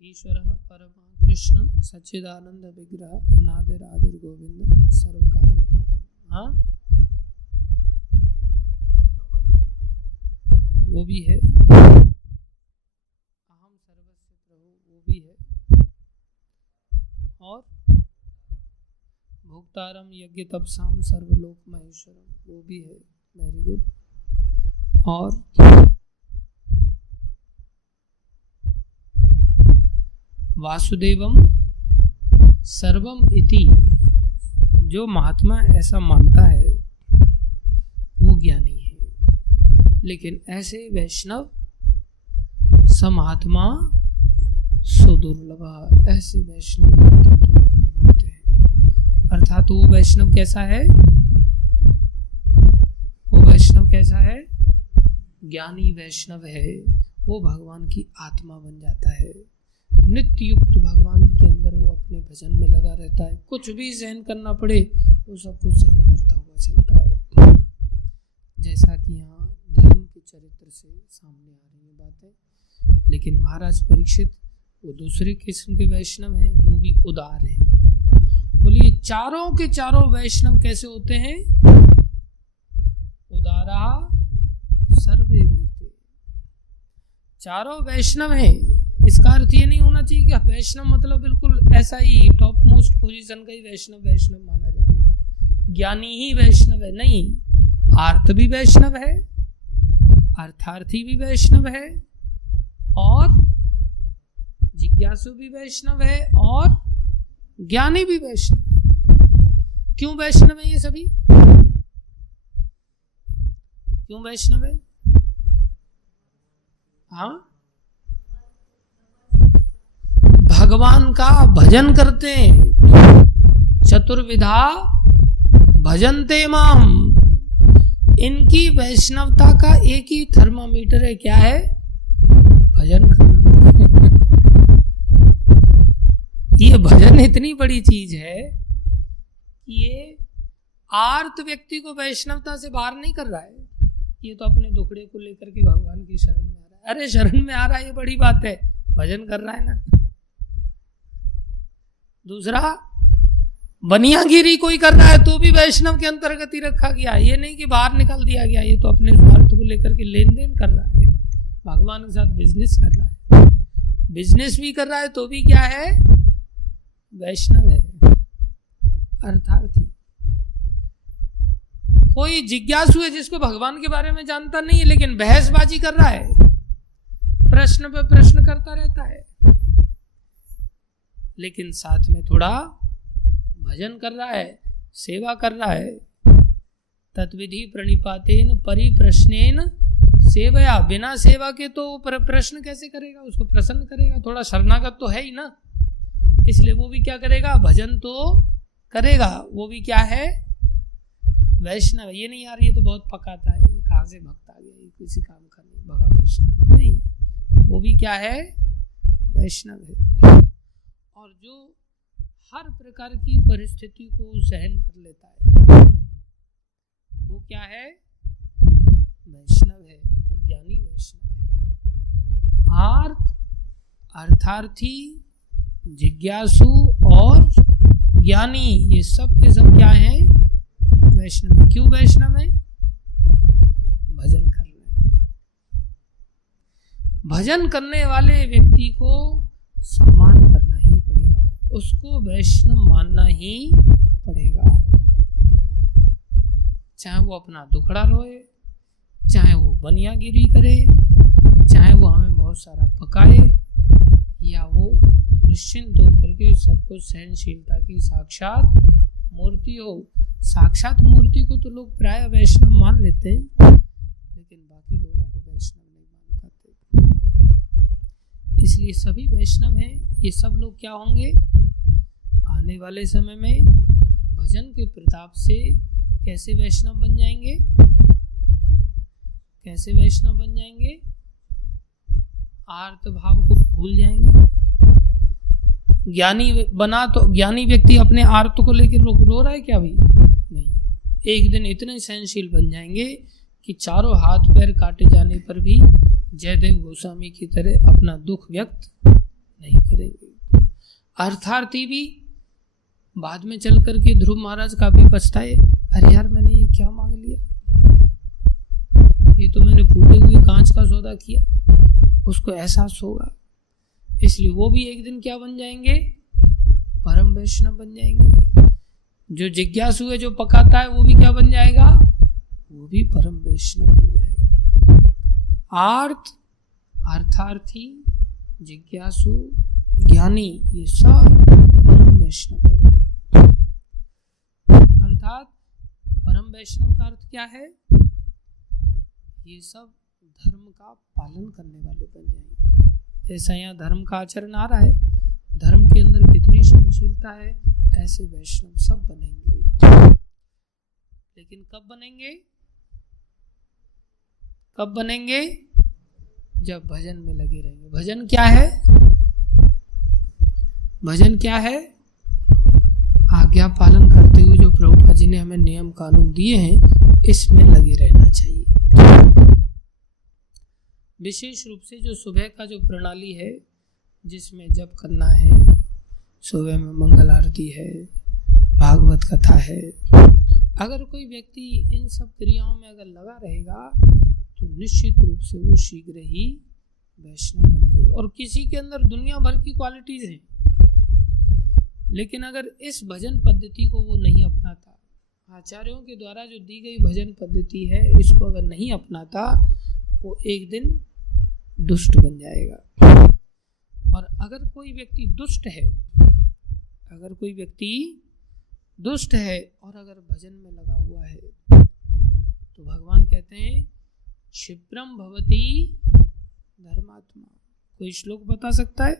ईश्वर परम कृष्ण सच्चिदानंद विग्रह अनादिर आदिर गोविंद सर्व कारण कारण। हाँ, वो भी है। अहम सर्वस्य प्रभु, वो भी है। और भोक्तारम यज्ञ तपसाम सर्वलोक महेश्वरम, वो भी है। Very good. और वासुदेवम सर्वम इति, जो महात्मा ऐसा मानता है वो ज्ञानी है। लेकिन ऐसे वैष्णव समात्मा सुदुर्लभ, ऐसे वैष्णव दुर्लभ होते हैं। अर्थात वो वैष्णव कैसा है? वो वैष्णव कैसा है? ज्ञानी वैष्णव है। वो भगवान की आत्मा बन जाता है, नित्य युक्त भगवान के अंदर वो अपने भजन में लगा रहता है। कुछ भी सहन करना पड़े वो सब कुछ सहन करता हुआ चलता है। जैसा कि यहाँ धर्म के चरित्र से सामने आ रही है बातें। लेकिन महाराज परीक्षित वो दूसरे किस्म के वैष्णव हैं, वो भी उदार हैं। बोलिए चारों के चारों वैष्णव कैसे होते हैं? चारा सर्वे वैते। चारों वैष्णव हैं। इसका अर्थ ये नहीं होना चाहिए कि वैष्णव मतलब बिल्कुल ऐसा ही टॉप मोस्ट पोजीशन का ही वैष्णव माना जाएगा, ज्ञानी ही वैष्णव है। नहीं, आर्त भी वैष्णव है, अर्थार्थी भी वैष्णव है, और जिज्ञासु भी वैष्णव है, और ज्ञानी भी वैष्णव है। क्यों वैष्णव है ये सभी? क्यों वैष्णव है? हाँ, भगवान का भजन करते हैं। चतुर्विधा भजन्ते माम। इनकी वैष्णवता का एक ही थर्मामीटर है, क्या है? भजन करना। ये भजन इतनी बड़ी चीज है कि ये आर्त व्यक्ति को वैष्णवता से बाहर नहीं कर रहा है। ये तो अपने दुखड़े को लेकर के भगवान की शरण में आ रहा है। अरे शरण में आ रहा है ये बड़ी बात है, भजन कर रहा है ना। दूसरा, बनियागिरी कोई कर रहा है तो भी वैष्णव के अंतर्गत ही रखा गया। ये नहीं कि बाहर निकाल दिया गया। ये तो अपने स्वार्थ को लेकर के लेन देन कर रहा है, भगवान के साथ बिजनेस कर रहा है। बिजनेस भी कर रहा है तो भी क्या है? वैष्णव है, अर्थार्थी। कोई जिज्ञासु है जिसको भगवान के बारे में जानता नहीं है, लेकिन बहसबाजी कर रहा है, प्रश्न पे प्रश्न करता रहता है, लेकिन साथ में थोड़ा भजन कर रहा है, सेवा कर रहा है। तत्विधि प्रणिपातेन परिप्रश्नेन सेवया। बिना सेवा के तो प्रश्न कैसे करेगा? उसको प्रसन्न करेगा। थोड़ा शरणागत तो है ही ना, इसलिए वो भी क्या करेगा? भजन तो करेगा। वो भी क्या है? वैष्णव। ये नहीं यार ये तो बहुत पकाता है, ये कहाँ से भक्त आ गया, ये किसी काम का नहीं, भगा उसको। नहीं, वो भी क्या है? वैष्णव है। और जो हर प्रकार की परिस्थिति को सहन कर लेता है वो क्या है? वैष्णव है। तो ज्ञानी वैष्णव है। आर्त, अर्थार्थी, जिज्ञासु और ज्ञानी, ये सब के सब क्या है? वैष्णव है। क्यों वैष्णव है? भजन कर रहे हैं। भजन करने वाले व्यक्ति को सम्मान करना ही पड़ेगा, उसको वैष्णव मानना ही पड़ेगा। चाहे वो अपना दुखड़ा रोए, चाहे वो बनियागिरी करे, चाहे वो हमें बहुत सारा पकाए, या वो निश्चिंत होकर के सबको सहनशीलता की साक्षात मूर्ति हो। साक्षात मूर्ति को तो लोग प्राय वैष्णव मान लेते हैं, लेकिन बाकी लोगों को वैष्णव नहीं मान पाते। इसलिए सभी वैष्णव हैं। ये सब लोग क्या होंगे? आने वाले समय में भजन के प्रताप से कैसे वैष्णव बन जाएंगे? कैसे वैष्णव बन जाएंगे? आर्त भाव को भूल जाएंगे। ज्ञानी बना तो ज्ञानी व्यक्ति अपने आर्त को लेकर रो रहा है क्या? भी नहीं। एक दिन इतने सहनशील बन जाएंगे कि चारों हाथ पैर काटे जाने पर भी जयदेव गोस्वामी की तरह अपना दुख व्यक्त नहीं करेंगे। अर्थार्थी भी बाद में चल करके ध्रुव महाराज काफी पछताए, अरे यार मैंने ये क्या मांग लिया, ये तो मैंने फूटे हुए कांच का सौदा किया। उसको एहसास होगा, इसलिए वो भी एक दिन क्या बन जाएंगे? परम वैष्णव बन जाएंगे। जो जिज्ञासु है, जो पकाता है, वो भी क्या बन जाएगा? वो भी परम वैष्णव बन जाएगा। आर्त, अर्थार्थी, जिज्ञासु, ज्ञानी, ये सब परम वैष्णव बन जाएंगे। अर्थात परम वैष्णव का अर्थ क्या है? ये सब धर्म का पालन करने वाले बन जाएंगे। जैसा यहाँ धर्म का आचरण आ रहा है, धर्म के अंदर कितनी सहनशीलता है, ऐसे वैष्णव सब बनेंगे। लेकिन कब बनेंगे? कब बनेंगे? जब भजन में लगे रहेंगे। भजन क्या है? भजन क्या है? आज्ञा पालन करते हुए जो प्रभुपाद जी ने हमें नियम कानून दिए हैं, इसमें लगे रहना चाहिए। विशेष रूप से जो सुबह का जो प्रणाली है, जिसमें जप करना है, सुबह में मंगल आरती है, भागवत कथा है, अगर कोई व्यक्ति इन सब क्रियाओं में अगर लगा रहेगा तो निश्चित रूप से वो शीघ्र ही वैष्णव बन जाएगा। और किसी के अंदर दुनिया भर की क्वालिटीज हैं, लेकिन अगर इस भजन पद्धति को वो नहीं अपनाता, आचार्यों के द्वारा जो दी गई भजन पद्धति है इसको अगर नहीं अपनाता, वो एक दिन दुष्ट बन जाएगा। और अगर कोई व्यक्ति दुष्ट है, अगर कोई व्यक्ति दुष्ट है और अगर भजन में लगा हुआ है, तो भगवान कहते हैं क्षिप्रम भवति धर्मात्मा। कोई श्लोक बता सकता है?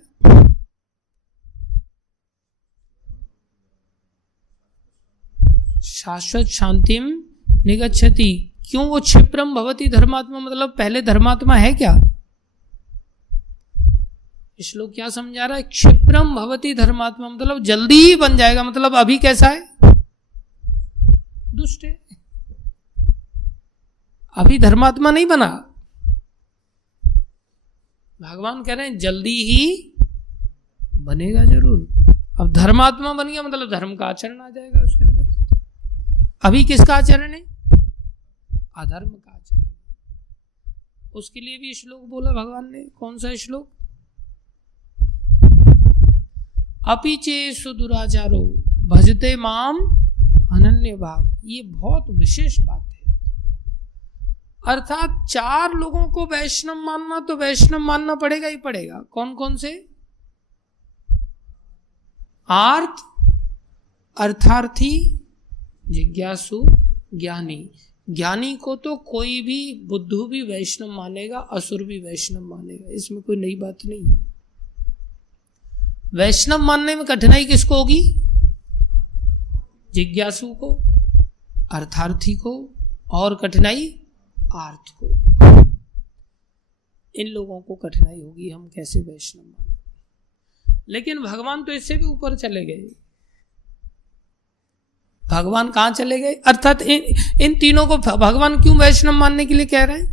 शाश्वत शांतिम निगच्छति। क्यों वो क्षिप्रम भवति धर्मात्मा, मतलब पहले धर्मात्मा है क्या? श्लोक क्या समझा रहा है? क्षिप्रम भवति धर्मात्मा मतलब जल्दी ही बन जाएगा, मतलब अभी कैसा है? दुष्ट है, अभी धर्मात्मा नहीं बना। भगवान कह रहे हैं जल्दी ही बनेगा जरूर। अब धर्मात्मा बन गया मतलब धर्म का आचरण आ जाएगा उसके अंदर। अभी किसका आचरण है? अधर्म का आचरण। उसके लिए भी श्लोक बोला भगवान ने। कौन सा श्लोक? अपि चे सुदुराचारो भजते माम अनन्य भाव। ये बहुत विशेष बात है। अर्थात 4 लोगों को वैष्णव मानना तो वैष्णव मानना पड़ेगा ही पड़ेगा। कौन कौन से? आर्त, अर्थार्थी, जिज्ञासु, ज्ञानी। ज्ञानी को तो कोई भी बुद्धू भी वैष्णव मानेगा, असुर भी वैष्णव मानेगा, इसमें कोई नई बात नहीं। वैष्णव मानने में कठिनाई किसको होगी? जिज्ञासु को, अर्थार्थी को, और कठिनाई आर्थ को। इन लोगों को कठिनाई होगी, हम कैसे वैष्णव माने। लेकिन भगवान तो इससे भी ऊपर चले गए। भगवान कहां चले गए? अर्थात इन तीनों को भगवान क्यों वैष्णव मानने के लिए कह रहे हैं?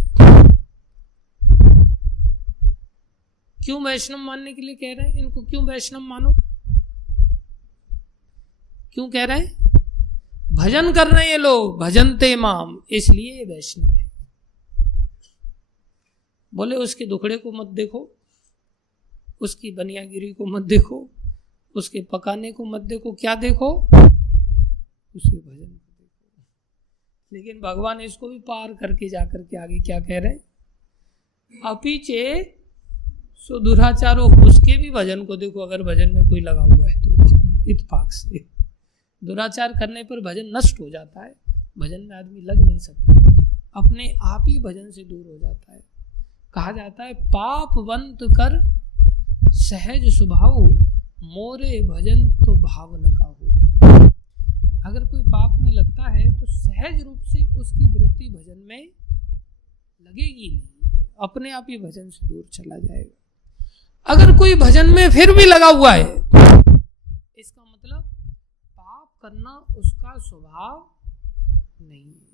क्यों वैष्णव मानने के लिए कह रहे हैं? इनको क्यों वैष्णव मानो? क्यों कह रहे हैं? भजन कर रहे हैं ये लोग, भजनते माम, इसलिए ये वैष्णव है। बोले उसके दुखड़े को मत देखो, उसकी बनियागिरी को मत देखो, उसके पकाने को मत देखो, क्या देखो? उसके भजन को देखो। लेकिन भगवान इसको भी पार करके जाकर के आगे क्या कह रहे हैं? अपि चेत् सुदुराचारो, उसके भी भजन को देखो। अगर भजन में कोई लगा हुआ है तो इत्तेफाक से। दुराचार करने पर भजन नष्ट हो जाता है, भजन में आदमी लग नहीं सकता, अपने आप ही भजन से दूर हो जाता है। कहा जाता है पापवंत कर सहज स्वभाव, मोरे भजन तो भावन का हो। अगर कोई पाप में लगता है तो सहज रूप से उसकी वृत्ति भजन में लगेगी नहीं, अपने आप ही भजन से दूर चला जाएगा। अगर कोई भजन में फिर भी लगा हुआ है, इसका मतलब पाप करना उसका स्वभाव नहीं है।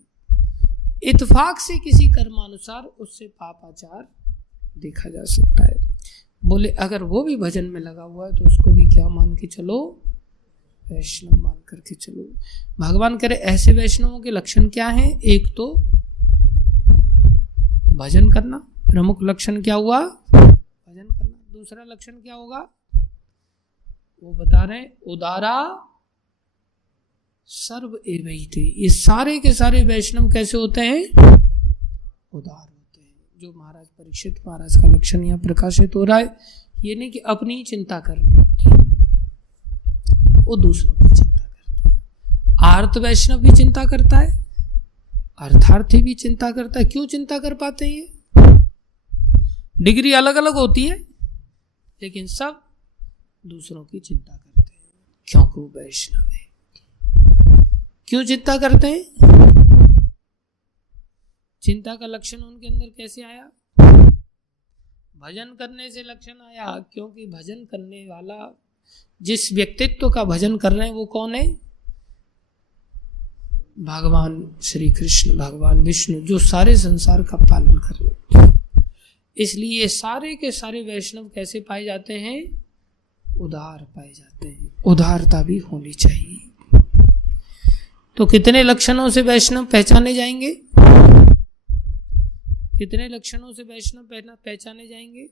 इत्तेफाक से किसी कर्मानुसार उससे पापाचार देखा जा सकता है। बोले अगर वो भी भजन में लगा हुआ है तो उसको भी क्या मान के चलो? वैष्णव मान करके चलो। भगवान करे ऐसे वैष्णवों के लक्षण क्या हैं? एक तो भजन करना, प्रमुख लक्षण क्या हुआ? भजन करना। दूसरा लक्षण क्या होगा? वो बता रहे हैं उदारा सर्व एवैते। ये सारे के सारे वैष्णव कैसे होते हैं? उदार होते हैं। जो महाराज परीक्षित महाराज का लक्षण यहाँ प्रकाशित हो रहा है, ये नहीं कि अपनी चिंता करने, वो दूसरों की चिंता करते हैं। आर्त वैष्णव भी चिंता करता है, अर्थार्थी भी चिंता करता है। क्यों चिंता कर पाते हैं? ये डिग्री अलग अलग होती है, लेकिन सब दूसरों की चिंता करते हैं, क्योंकि वो वैष्णव है। क्यों चिंता करते हैं? चिंता का लक्षण उनके अंदर कैसे आया? भजन करने से लक्षण आया, क्योंकि भजन करने वाला, जिस व्यक्तित्व का भजन कर रहे हैं वो कौन है? भगवान श्री कृष्ण, भगवान विष्णु, जो सारे संसार का पालन कर रहे हैं। इसलिए सारे के सारे वैष्णव कैसे पाए जाते हैं? उदार पाए जाते हैं। उदारता भी होनी चाहिए। तो कितने लक्षणों से वैष्णव पहचाने जाएंगे? कितने लक्षणों से वैष्णव पहचाने जाएंगे?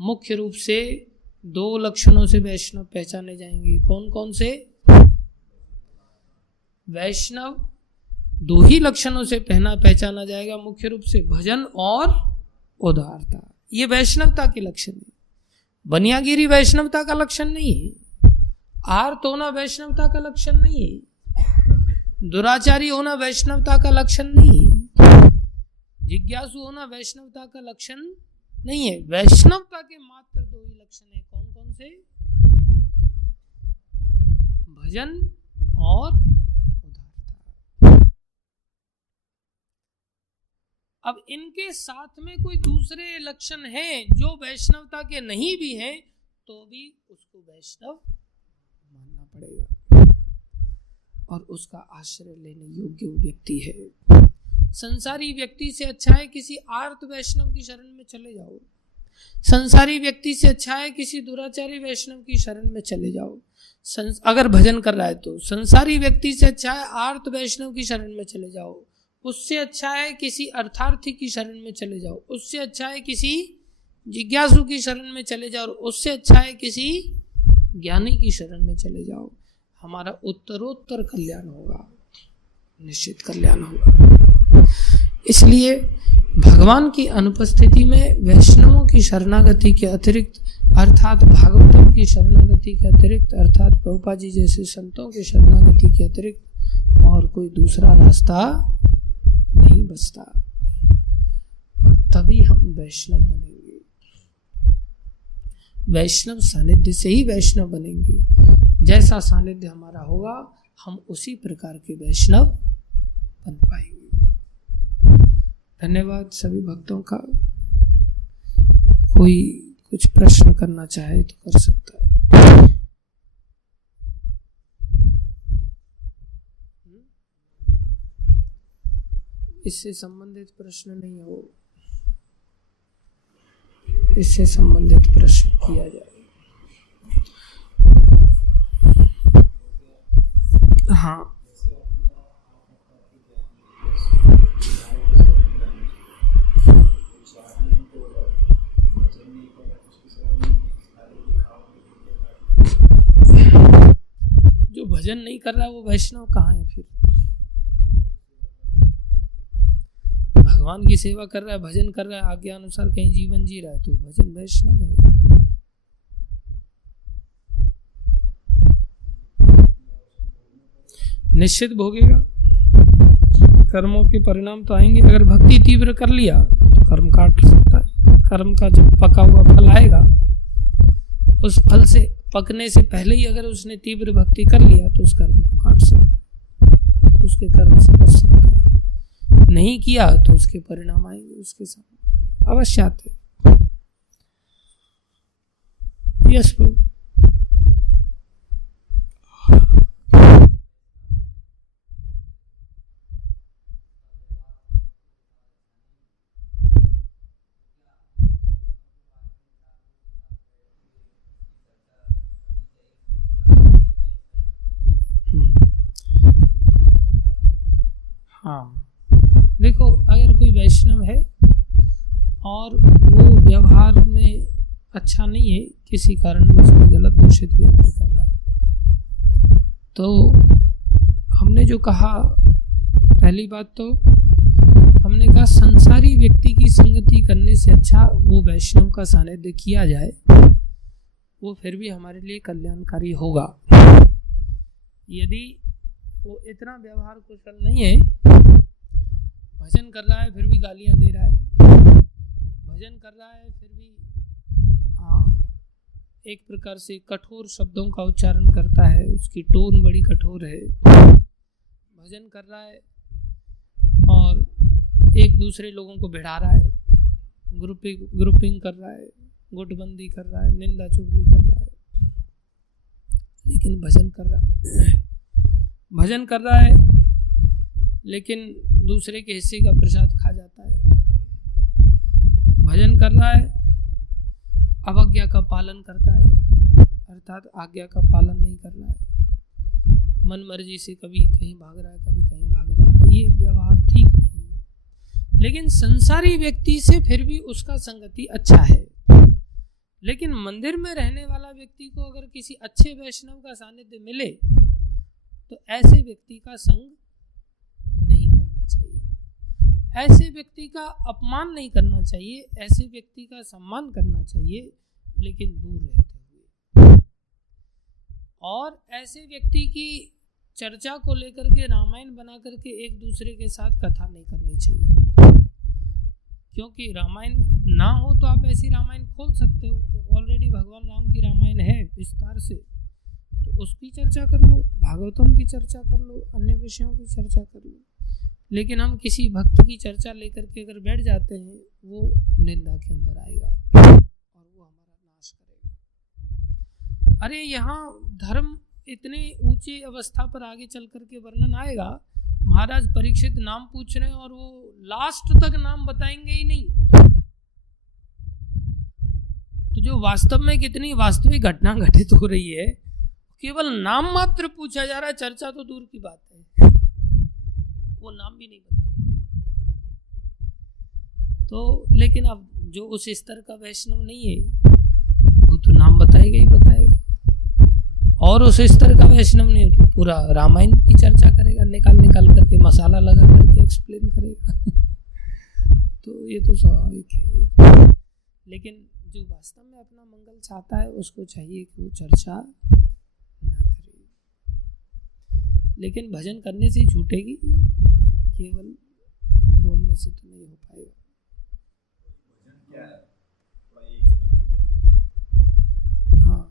मुख्य रूप से 2 लक्षणों से वैष्णव पहचाने जाएंगे। कौन कौन से? वैष्णव 2 ही लक्षणों से पहचाना जाएगा मुख्य रूप से, भजन और उदारता। ये वैष्णवता के लक्षण है। बनियागिरी वैष्णवता का लक्षण नहीं है। आर्त होना वैष्णवता का लक्षण नहीं है। दुराचारी होना वैष्णवता का लक्षण नहीं है। जिज्ञासु होना वैष्णवता का लक्षण नहीं है। वैष्णवता के मात्र 2 ही लक्षण है। कौन कौन से? भजन और उदारता। अब इनके साथ में कोई दूसरे लक्षण हैं जो वैष्णवता के नहीं भी हैं, तो भी उसको वैष्णव मानना पड़ेगा और उसका आश्रय लेने योग्य व्यक्ति है। संसारी व्यक्ति से अच्छा है किसी आर्त वैष्णव की शरण में चले जाओ। संसारी व्यक्ति से अच्छा है किसी दुराचारी वैष्णव की शरण में चले जाओ। अगर भजन कर रहा है तो संसारी व्यक्ति से अच्छा है आर्त वैष्णव की शरण में चले जाओ। उससे अच्छा है किसी अर्थार्थी की शरण में चले जाओ। उससे अच्छा है किसी जिज्ञासु की शरण में चले जाओ। उससे अच्छा है किसी ज्ञानी की शरण में चले जाओ। हमारा उत्तरोत्तर कल्याण होगा, निश्चित कल्याण होगा। इसलिए भगवान की अनुपस्थिति में वैष्णवों की शरणागति के अतिरिक्त अर्थात भागवतों की शरणागति के अतिरिक्त अर्थात प्रभुपाद जी जैसे संतों की शरणागति के अतिरिक्त और कोई दूसरा रास्ता नहीं बचता। और तभी हम वैष्णव बनेंगे। वैष्णव सानिध्य से ही वैष्णव बनेंगे। जैसा सानिध्य हमारा होगा हम उसी प्रकार के वैष्णव बन पाएंगे। धन्यवाद सभी भक्तों का। कोई कुछ प्रश्न करना चाहे तो कर सकता है। इससे संबंधित प्रश्न नहीं हो, इससे संबंधित प्रश्न किया जाए। हाँ, जो भजन नहीं कर रहा वो वैष्णव कहाँ है फिर? भगवान की सेवा कर रहा है, भजन कर रहा है, आज्ञा अनुसार कहीं जीवन जी रहा है तो भजन वैष्णव है। निश्चित भोगेगा, कर्मों के परिणाम तो आएंगे। अगर भक्ति तीव्र कर लिया तो कर्म काट सकता है। कर्म का जब पका हुआ फल आएगा, उस फल से पकने से पहले ही अगर उसने तीव्र भक्ति कर लिया तो उस कर्म को काट सकता है, उसके कर्म से बच सकता है। नहीं किया तो उसके परिणाम आएंगे, उसके सामने अवश्य आते। यस प्रभु। हाँ, देखो, अगर कोई वैष्णव है और वो व्यवहार में अच्छा नहीं है, किसी कारणवश कोई गलत दूषित व्यवहार कर रहा है, तो हमने जो कहा, पहली बात तो हमने कहा संसारी व्यक्ति की संगति करने से अच्छा वो वैष्णव का सानिध्य किया जाए, वो फिर भी हमारे लिए कल्याणकारी होगा। यदि वो इतना व्यवहार कुशल नहीं है, भजन कर रहा है फिर भी गालियां दे रहा है, भजन कर रहा है फिर भी एक प्रकार से कठोर शब्दों का उच्चारण करता है, उसकी टोन बड़ी कठोर है, भजन कर रहा है और एक दूसरे लोगों को भिड़ा रहा है, ग्रुपिंग कर रहा है, गुटबंदी कर रहा है, निंदा चुगली कर रहा है, लेकिन भजन कर रहा है लेकिन दूसरे के हिस्से का प्रसाद खा जाता है, भजन कर रहा है, अवज्ञा का पालन करता है, अर्थात आज्ञा का पालन नहीं कर रहा है, मन मर्जी से कभी कहीं भाग रहा है, कभी कहीं भाग रहा है, तो ये व्यवहार ठीक नहीं है। लेकिन संसारी व्यक्ति से फिर भी उसका संगति अच्छा है। लेकिन मंदिर में रहने वाला व्यक्ति को अगर किसी अच्छे वैष्णव का सानिध्य मिले तो ऐसे व्यक्ति का संग नहीं करना चाहिए, ऐसे व्यक्ति का अपमान नहीं करना चाहिए, ऐसे व्यक्ति का सम्मान करना चाहिए, लेकिन दूर रहते हुए। और ऐसे व्यक्ति की चर्चा को लेकर के रामायण बना करके एक दूसरे के साथ कथा नहीं करनी चाहिए, क्योंकि रामायण ना हो तो आप ऐसी रामायण खोल सकते हो। जब ऑलरेडी भगवान राम की रामायण है विस्तार से, तो उसकी चर्चा कर लो, भागवतम की चर्चा कर लो, अन्य विषयों की चर्चा कर लो। लेकिन हम किसी भक्त की चर्चा लेकर के अगर बैठ जाते हैं, वो निंदा के अंदर आएगा और वो हमारा नाश करेगा। अरे यहाँ धर्म इतने ऊंचे अवस्था पर आगे चल करके वर्णन आएगा। महाराज परीक्षित नाम पूछ रहे हैं और वो लास्ट तक नाम बताएंगे ही नहीं। तो जो वास्तव में कितनी वास्तविक घटना घटित हो रही है, केवल नाम मात्र पूछा जा रहा है, चर्चा तो दूर की बात है, वो नाम भी नहीं बताएंगे। तो लेकिन अब जो उस स्तर का वैष्णव नहीं है, वो तो नाम बताएगा ही बताएगा, और उस स्तर का वैष्णव नहीं है तो पूरा रामायण की चर्चा करेगा, निकाल करके मसाला लगा करके एक्सप्लेन करेगा। तो ये तो स्वाभाविक है। लेकिन जो वास्तव में अपना मंगल चाहता है, उसको चाहिए कि वो चर्चा ना करे। लेकिन भजन करने से ही छूटेगी, केवल बोलने से तो नहीं हो पाएगा। भजन क्या है? हाँ,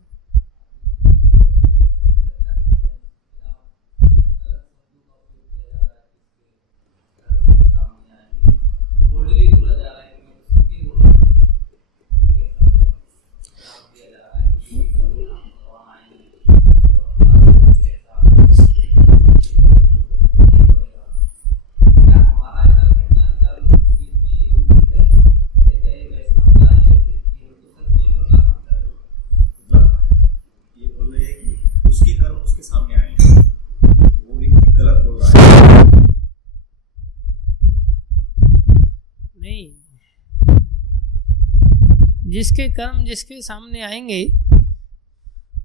जिसके कर्म जिसके सामने आएंगे,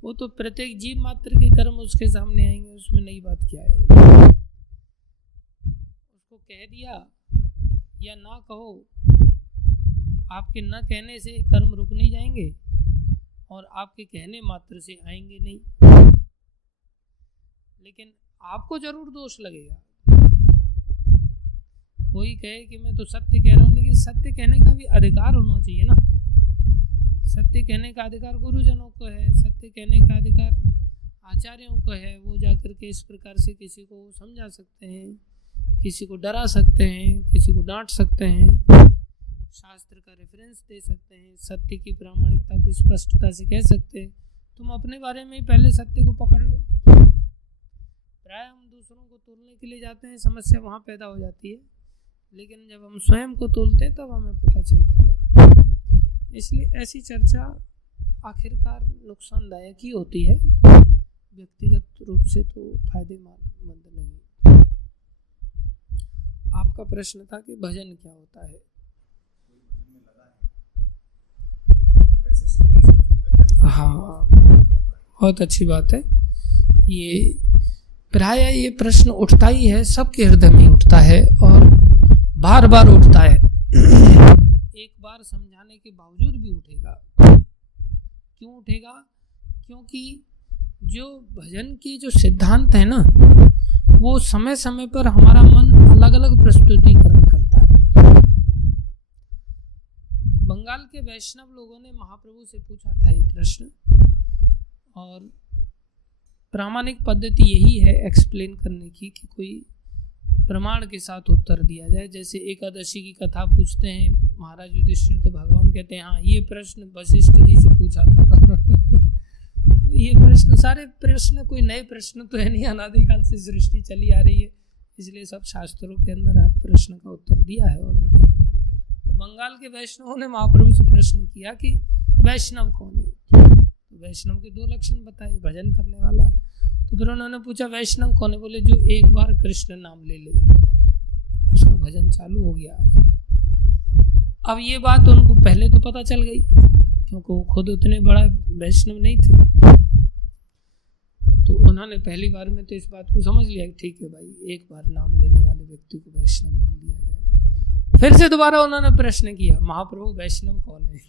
वो तो प्रत्येक जीव मात्र के कर्म उसके सामने आएंगे, उसमें नई बात क्या है। उसको कह दिया या ना कहो, आपके न कहने से कर्म रुक नहीं जाएंगे और आपके कहने मात्र से आएंगे नहीं, लेकिन आपको जरूर दोष लगेगा। कोई कहे कि मैं तो सत्य कह रहा हूं, लेकिन सत्य कहने का भी अधिकार होना चाहिए ना। सत्य कहने का अधिकार गुरुजनों को है, सत्य कहने का अधिकार आचार्यों को है। वो जाकर के इस प्रकार से किसी को समझा सकते हैं, किसी को डरा सकते हैं, किसी को डांट सकते हैं, शास्त्र का रेफरेंस दे सकते हैं, सत्य की प्रामाणिकता को स्पष्टता से कह सकते हैं। तुम अपने बारे में ही पहले सत्य को पकड़ लो। प्राय हम दूसरों को तोलने के लिए जाते हैं, समस्या वहाँ पैदा हो जाती है, लेकिन जब हम स्वयं को तोलते हैं तब हमें पता चलता है। इसलिए ऐसी चर्चा आखिरकार नुकसानदायक ही होती है, व्यक्तिगत रूप से तो फायदेमंद नहीं। आपका प्रश्न था कि भजन क्या होता है। हाँ, बहुत अच्छी बात है। ये प्राय ये प्रश्न उठता ही है, सबके हृदय में उठता है और बार बार उठता है। एक बार समझाने के बावजूद भी उठेगा। क्यों उठेगा? क्योंकि जो भजन की जो सिद्धांत है ना, वो समय समय पर हमारा मन अलग अलग प्रस्तुतिकरण करता है। बंगाल के वैष्णव लोगों ने महाप्रभु से पूछा था ये प्रश्न, और प्रामाणिक पद्धति यही है एक्सप्लेन करने की कि कोई प्रमाण के साथ उत्तर दिया जाए। जैसे एकादशी की कथा पूछते हैं महाराज युधिष्ठिर, तो भगवान कहते हैं हाँ ये प्रश्न वशिष्ठ जी से पूछा था। ये प्रश्न, सारे प्रश्न कोई नए प्रश्न तो है नहीं, अनादिकाल से सृष्टि चली आ रही है, इसलिए सब शास्त्रों के अंदर हर प्रश्न का उत्तर दिया है ऑलरेडी। तो बंगाल के वैष्णवों ने महाप्रभु से प्रश्न किया कि वैष्णव कौन है। तो वैष्णव के दो लक्षण बताए, भजन करने वाला तो फिर उन्होंने पूछा वैष्णव कौन है? बोले जो एक बार कृष्ण नाम ले ले उसका भजन चालू हो गया। अब ये बात उनको पहले तो पता चल गई, क्योंकि वो खुद उतने बड़ा वैष्णव नहीं थे। तो उन्होंने पहली बार में तो इस बात को समझ लिया कि ठीक है भाई, एक बार नाम लेने वाले व्यक्ति को वैष्णव मान लिया जाए। फिर से दोबारा उन्होंने प्रश्न किया, महाप्रभु वैष्णव कौन है?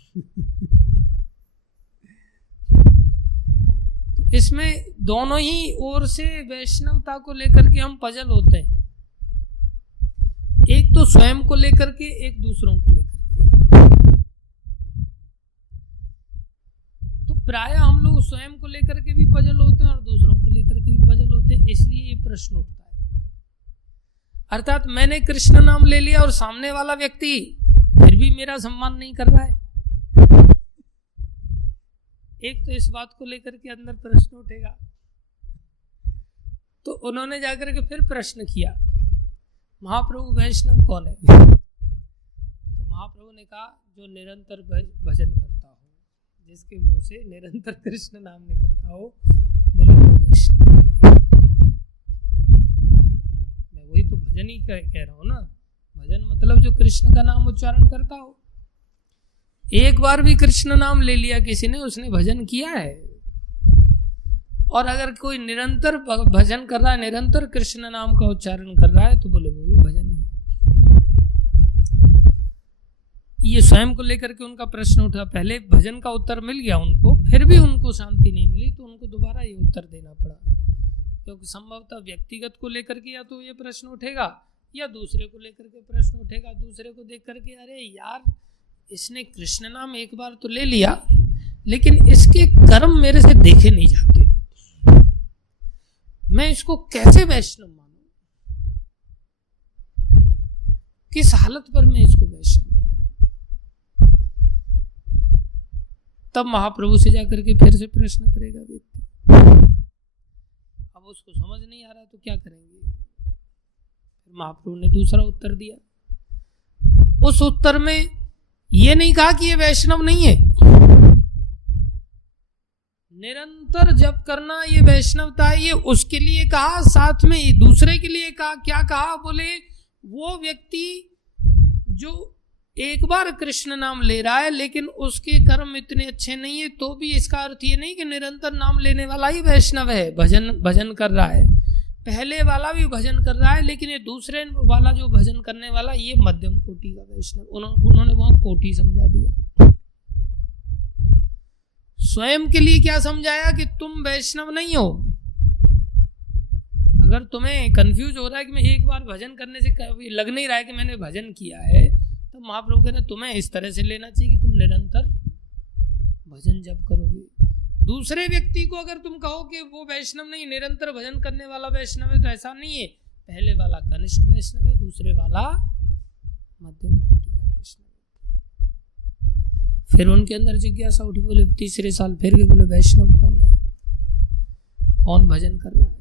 तो इसमें दोनों ही ओर से वैष्णवता को लेकर के हम पजल होते हैं, एक तो स्वयं को लेकर के, एक दूसरों को लेकर के। तो प्राय हम लोग स्वयं को लेकर के भी पजल होते हैं और दूसरों को लेकर के भी पजल होते हैं, इसलिए ये प्रश्न उठता है। अर्थात मैंने कृष्ण नाम ले लिया और सामने वाला व्यक्ति फिर भी मेरा सम्मान नहीं कर रहा है, एक तो इस बात को लेकर के अंदर प्रश्न उठेगा। तो उन्होंने जाकर के फिर प्रश्न किया, महाप्रभु वैष्णव कौन है? तो महाप्रभु ने कहा जो निरंतर भजन करता हो, जिसके मुंह से निरंतर कृष्ण नाम निकलता हो, बोले वो वैष्णव है। मैं वही तो भजन ही कह रहा हूं ना, भजन मतलब जो कृष्ण का नाम उच्चारण करता हो। एक बार भी कृष्ण नाम ले लिया किसी ने, उसने भजन किया है। और अगर कोई निरंतर भजन कर रहा है, निरंतर कृष्ण नाम का उच्चारण कर रहा है, तो बोले वो भी भजन है। ये स्वयं को लेकर के उनका प्रश्न उठा। पहले भजन का उत्तर मिल गया उनको, फिर भी उनको शांति नहीं मिली, तो उनको दोबारा ये उत्तर देना पड़ा, क्योंकि संभवतः व्यक्तिगत को लेकर के या तो ये प्रश्न उठेगा या दूसरे को लेकर के प्रश्न उठेगा। दूसरे को देख करके अरे यार, इसने कृष्ण नाम एक बार तो ले लिया, लेकिन इसके कर्म मेरे से देखे नहीं जाते, मैं इसको कैसे वैष्णव मानूं? किस हालत पर मैं इसको वैष्णव मानूं? तब महाप्रभु से जाकर के फिर से प्रश्न करेगा व्यक्ति। अब उसको समझ नहीं आ रहा तो क्या करेंगे? फिर महाप्रभु ने दूसरा उत्तर दिया। उस उत्तर में ये नहीं कहा कि ये वैष्णव नहीं है, निरंतर जप करना ये वैष्णवता है, ये उसके लिए कहा। साथ में ये दूसरे के लिए कहा। क्या कहा? बोले वो व्यक्ति जो एक बार कृष्ण नाम ले रहा है लेकिन उसके कर्म इतने अच्छे नहीं है, तो भी इसका अर्थ ये नहीं कि निरंतर नाम लेने वाला ही वैष्णव है, भजन कर रहा है। पहले वाला भी भजन कर रहा है, लेकिन ये दूसरे वाला जो भजन करने वाला, ये मध्यम कोटि का वैष्णव। उन्होंने वहां कोटि समझा दिया। स्वयं के लिए क्या समझाया कि तुम वैष्णव नहीं हो। अगर तुम्हें कंफ्यूज हो रहा है कि मैं एक बार भजन करने से लग नहीं रहा है कि मैंने भजन किया है, तो महाप्रभु कहते हैं तुम्हें इस तरह से लेना चाहिए कि तुम निरंतर भजन जप करोगे। दूसरे व्यक्ति को अगर तुम कहो कि वो वैष्णव नहीं, निरंतर भजन करने वाला वैष्णव है, तो ऐसा नहीं है। पहले वाला कनिष्ठ वैष्णव है, दूसरे वाला मध्यम कोटि का वैष्णव है। फिर उनके अंदर जिज्ञासा उठी, बोले तीसरे साल फिर के बोले वैष्णव कौन है, कौन भजन कर रहा है?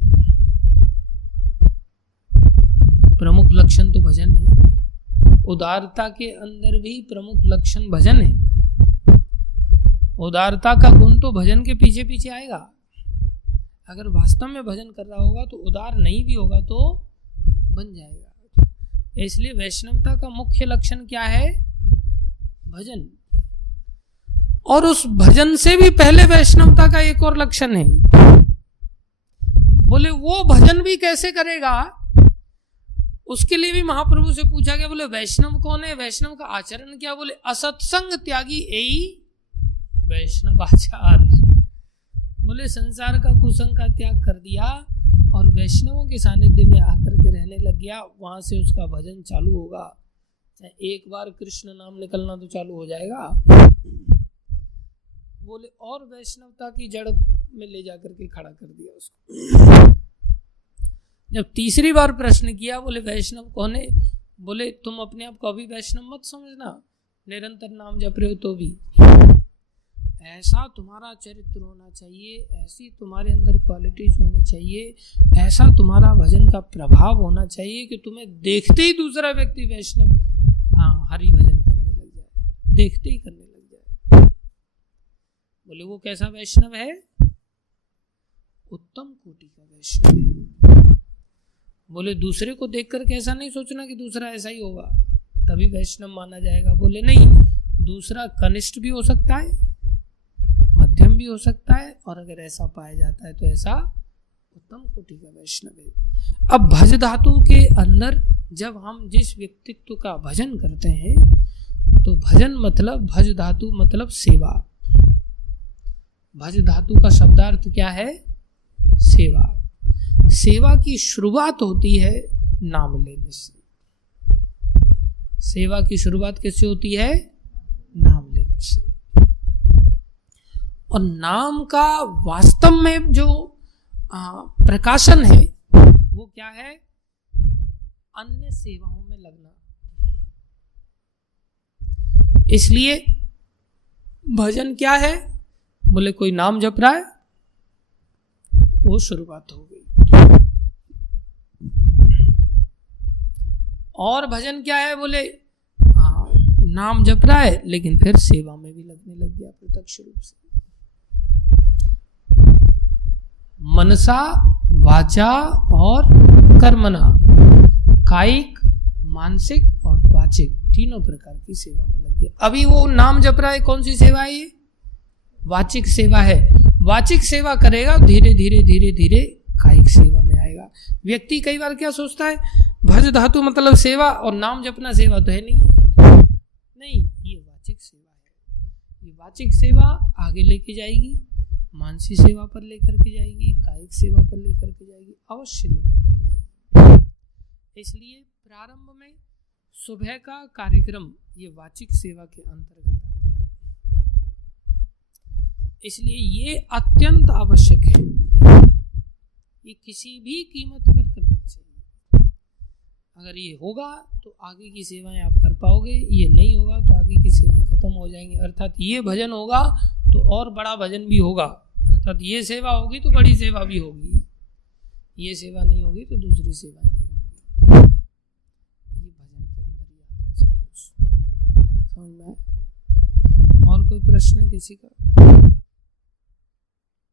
प्रमुख लक्षण तो भजन है, उदारता के अंदर भी प्रमुख लक्षण भजन है। उदारता का गुण तो भजन के पीछे पीछे आएगा। अगर वास्तव में भजन कर रहा होगा तो उदार नहीं भी होगा तो बन जाएगा। इसलिए वैष्णवता का मुख्य लक्षण क्या है? भजन। और उस भजन से भी पहले वैष्णवता का एक और लक्षण है। बोले वो भजन भी कैसे करेगा, उसके लिए भी महाप्रभु से पूछा गया। बोले वैष्णव कौन है, वैष्णव का आचरण क्या? बोले असत्संग त्यागी एई वैष्णव आचार। बोले संसार का कुसंग का त्याग कर दिया और वैष्णवों के सानिध्य में आकर के रहने लग गया, वहां से उसका भजन चालू होगा। चाहे एक बार कृष्ण नाम निकलना तो चालू हो जाएगा। बोले और वैष्णवता की जड़ में ले जाकर के खड़ा कर दिया उसको। जब तीसरी बार प्रश्न किया, बोले वैष्णव कौन है? बोले तुम अपने आप को अभी वैष्णव मत समझना, निरंतर नाम जप रहे हो तो भी। ऐसा तुम्हारा चरित्र होना चाहिए, ऐसी तुम्हारे अंदर क्वालिटीज होनी चाहिए, ऐसा तुम्हारा भजन का प्रभाव होना चाहिए कि तुम्हें देखते ही दूसरा व्यक्ति वैष्णव हरि भजन करने लग जाए, देखते ही करने लग जाए। बोले वो कैसा वैष्णव है? उत्तम कोटि का वैष्णव है। बोले दूसरे को देखकर के ऐसा नहीं सोचना कि दूसरा ऐसा ही होगा तभी वैष्णव माना जाएगा। बोले नहीं, दूसरा कनिष्ठ भी हो सकता है, मध्यम भी हो सकता है, और अगर ऐसा पाया जाता है तो ऐसा उत्तम कोटि का वैष्णव है। अब भज धातु के अंदर जब हम जिस व्यक्तित्व का भजन करते हैं तो भजन मतलब भज धातु मतलब सेवा। भज धातु का शब्दार्थ क्या है? सेवा। सेवा की शुरुआत होती है नाम लेने से। सेवा की शुरुआत कैसे होती है? नाम लेने से। और नाम का वास्तव में जो प्रकाशन है वो क्या है? अन्य सेवाओं में लगना। इसलिए भजन क्या है? बोले कोई नाम जप रहा है, वो शुरुआत हो गई। और भजन क्या है? बोले नाम जप रहा है लेकिन फिर सेवा में भी लगने लग गया प्रत्यक्ष रूप से। मनसा वाचा और कर्मणा, कायिक मानसिक और वाचिक तीनों प्रकार की सेवा में लग गया। अभी वो नाम जप रहा है, कौन सी सेवा है ये? वाचिक सेवा है। वाचिक सेवा करेगा धीरे धीरे धीरे धीरे कायिक सेवा में आएगा। व्यक्ति कई बार क्या सोचता है, भज धातु मतलब सेवा और नाम जपना सेवा तो है नहीं। नहीं, ये वाचिक सेवा है। ये वाचिक सेवा आगे लेके जाएगी, मानसिक सेवा पर लेकर के जाएगी, कायिक सेवा पर लेकर के जाएगी, अवश्य लेकर के जाएगी। इसलिए प्रारंभ में सुबह का कार्यक्रम ये वाचिक सेवा के अंतर्गत आता है। इसलिए ये अत्यंत आवश्यक है, ये किसी भी कीमत पर करना चाहिए। अगर ये होगा तो आगे की सेवाएं आप कर पाओगे, ये नहीं होगा तो आगे की सेवाएं खत्म हो जाएंगी। अर्थात ये भजन होगा तो और बड़ा भजन भी होगा, अर्थात ये सेवा होगी तो बड़ी सेवा भी होगी, ये सेवा नहीं होगी तो दूसरी सेवा नहीं होगी। ये भजन के अंदर ही आता है सब कुछ। समझ में आया? और कोई प्रश्न है किसी का?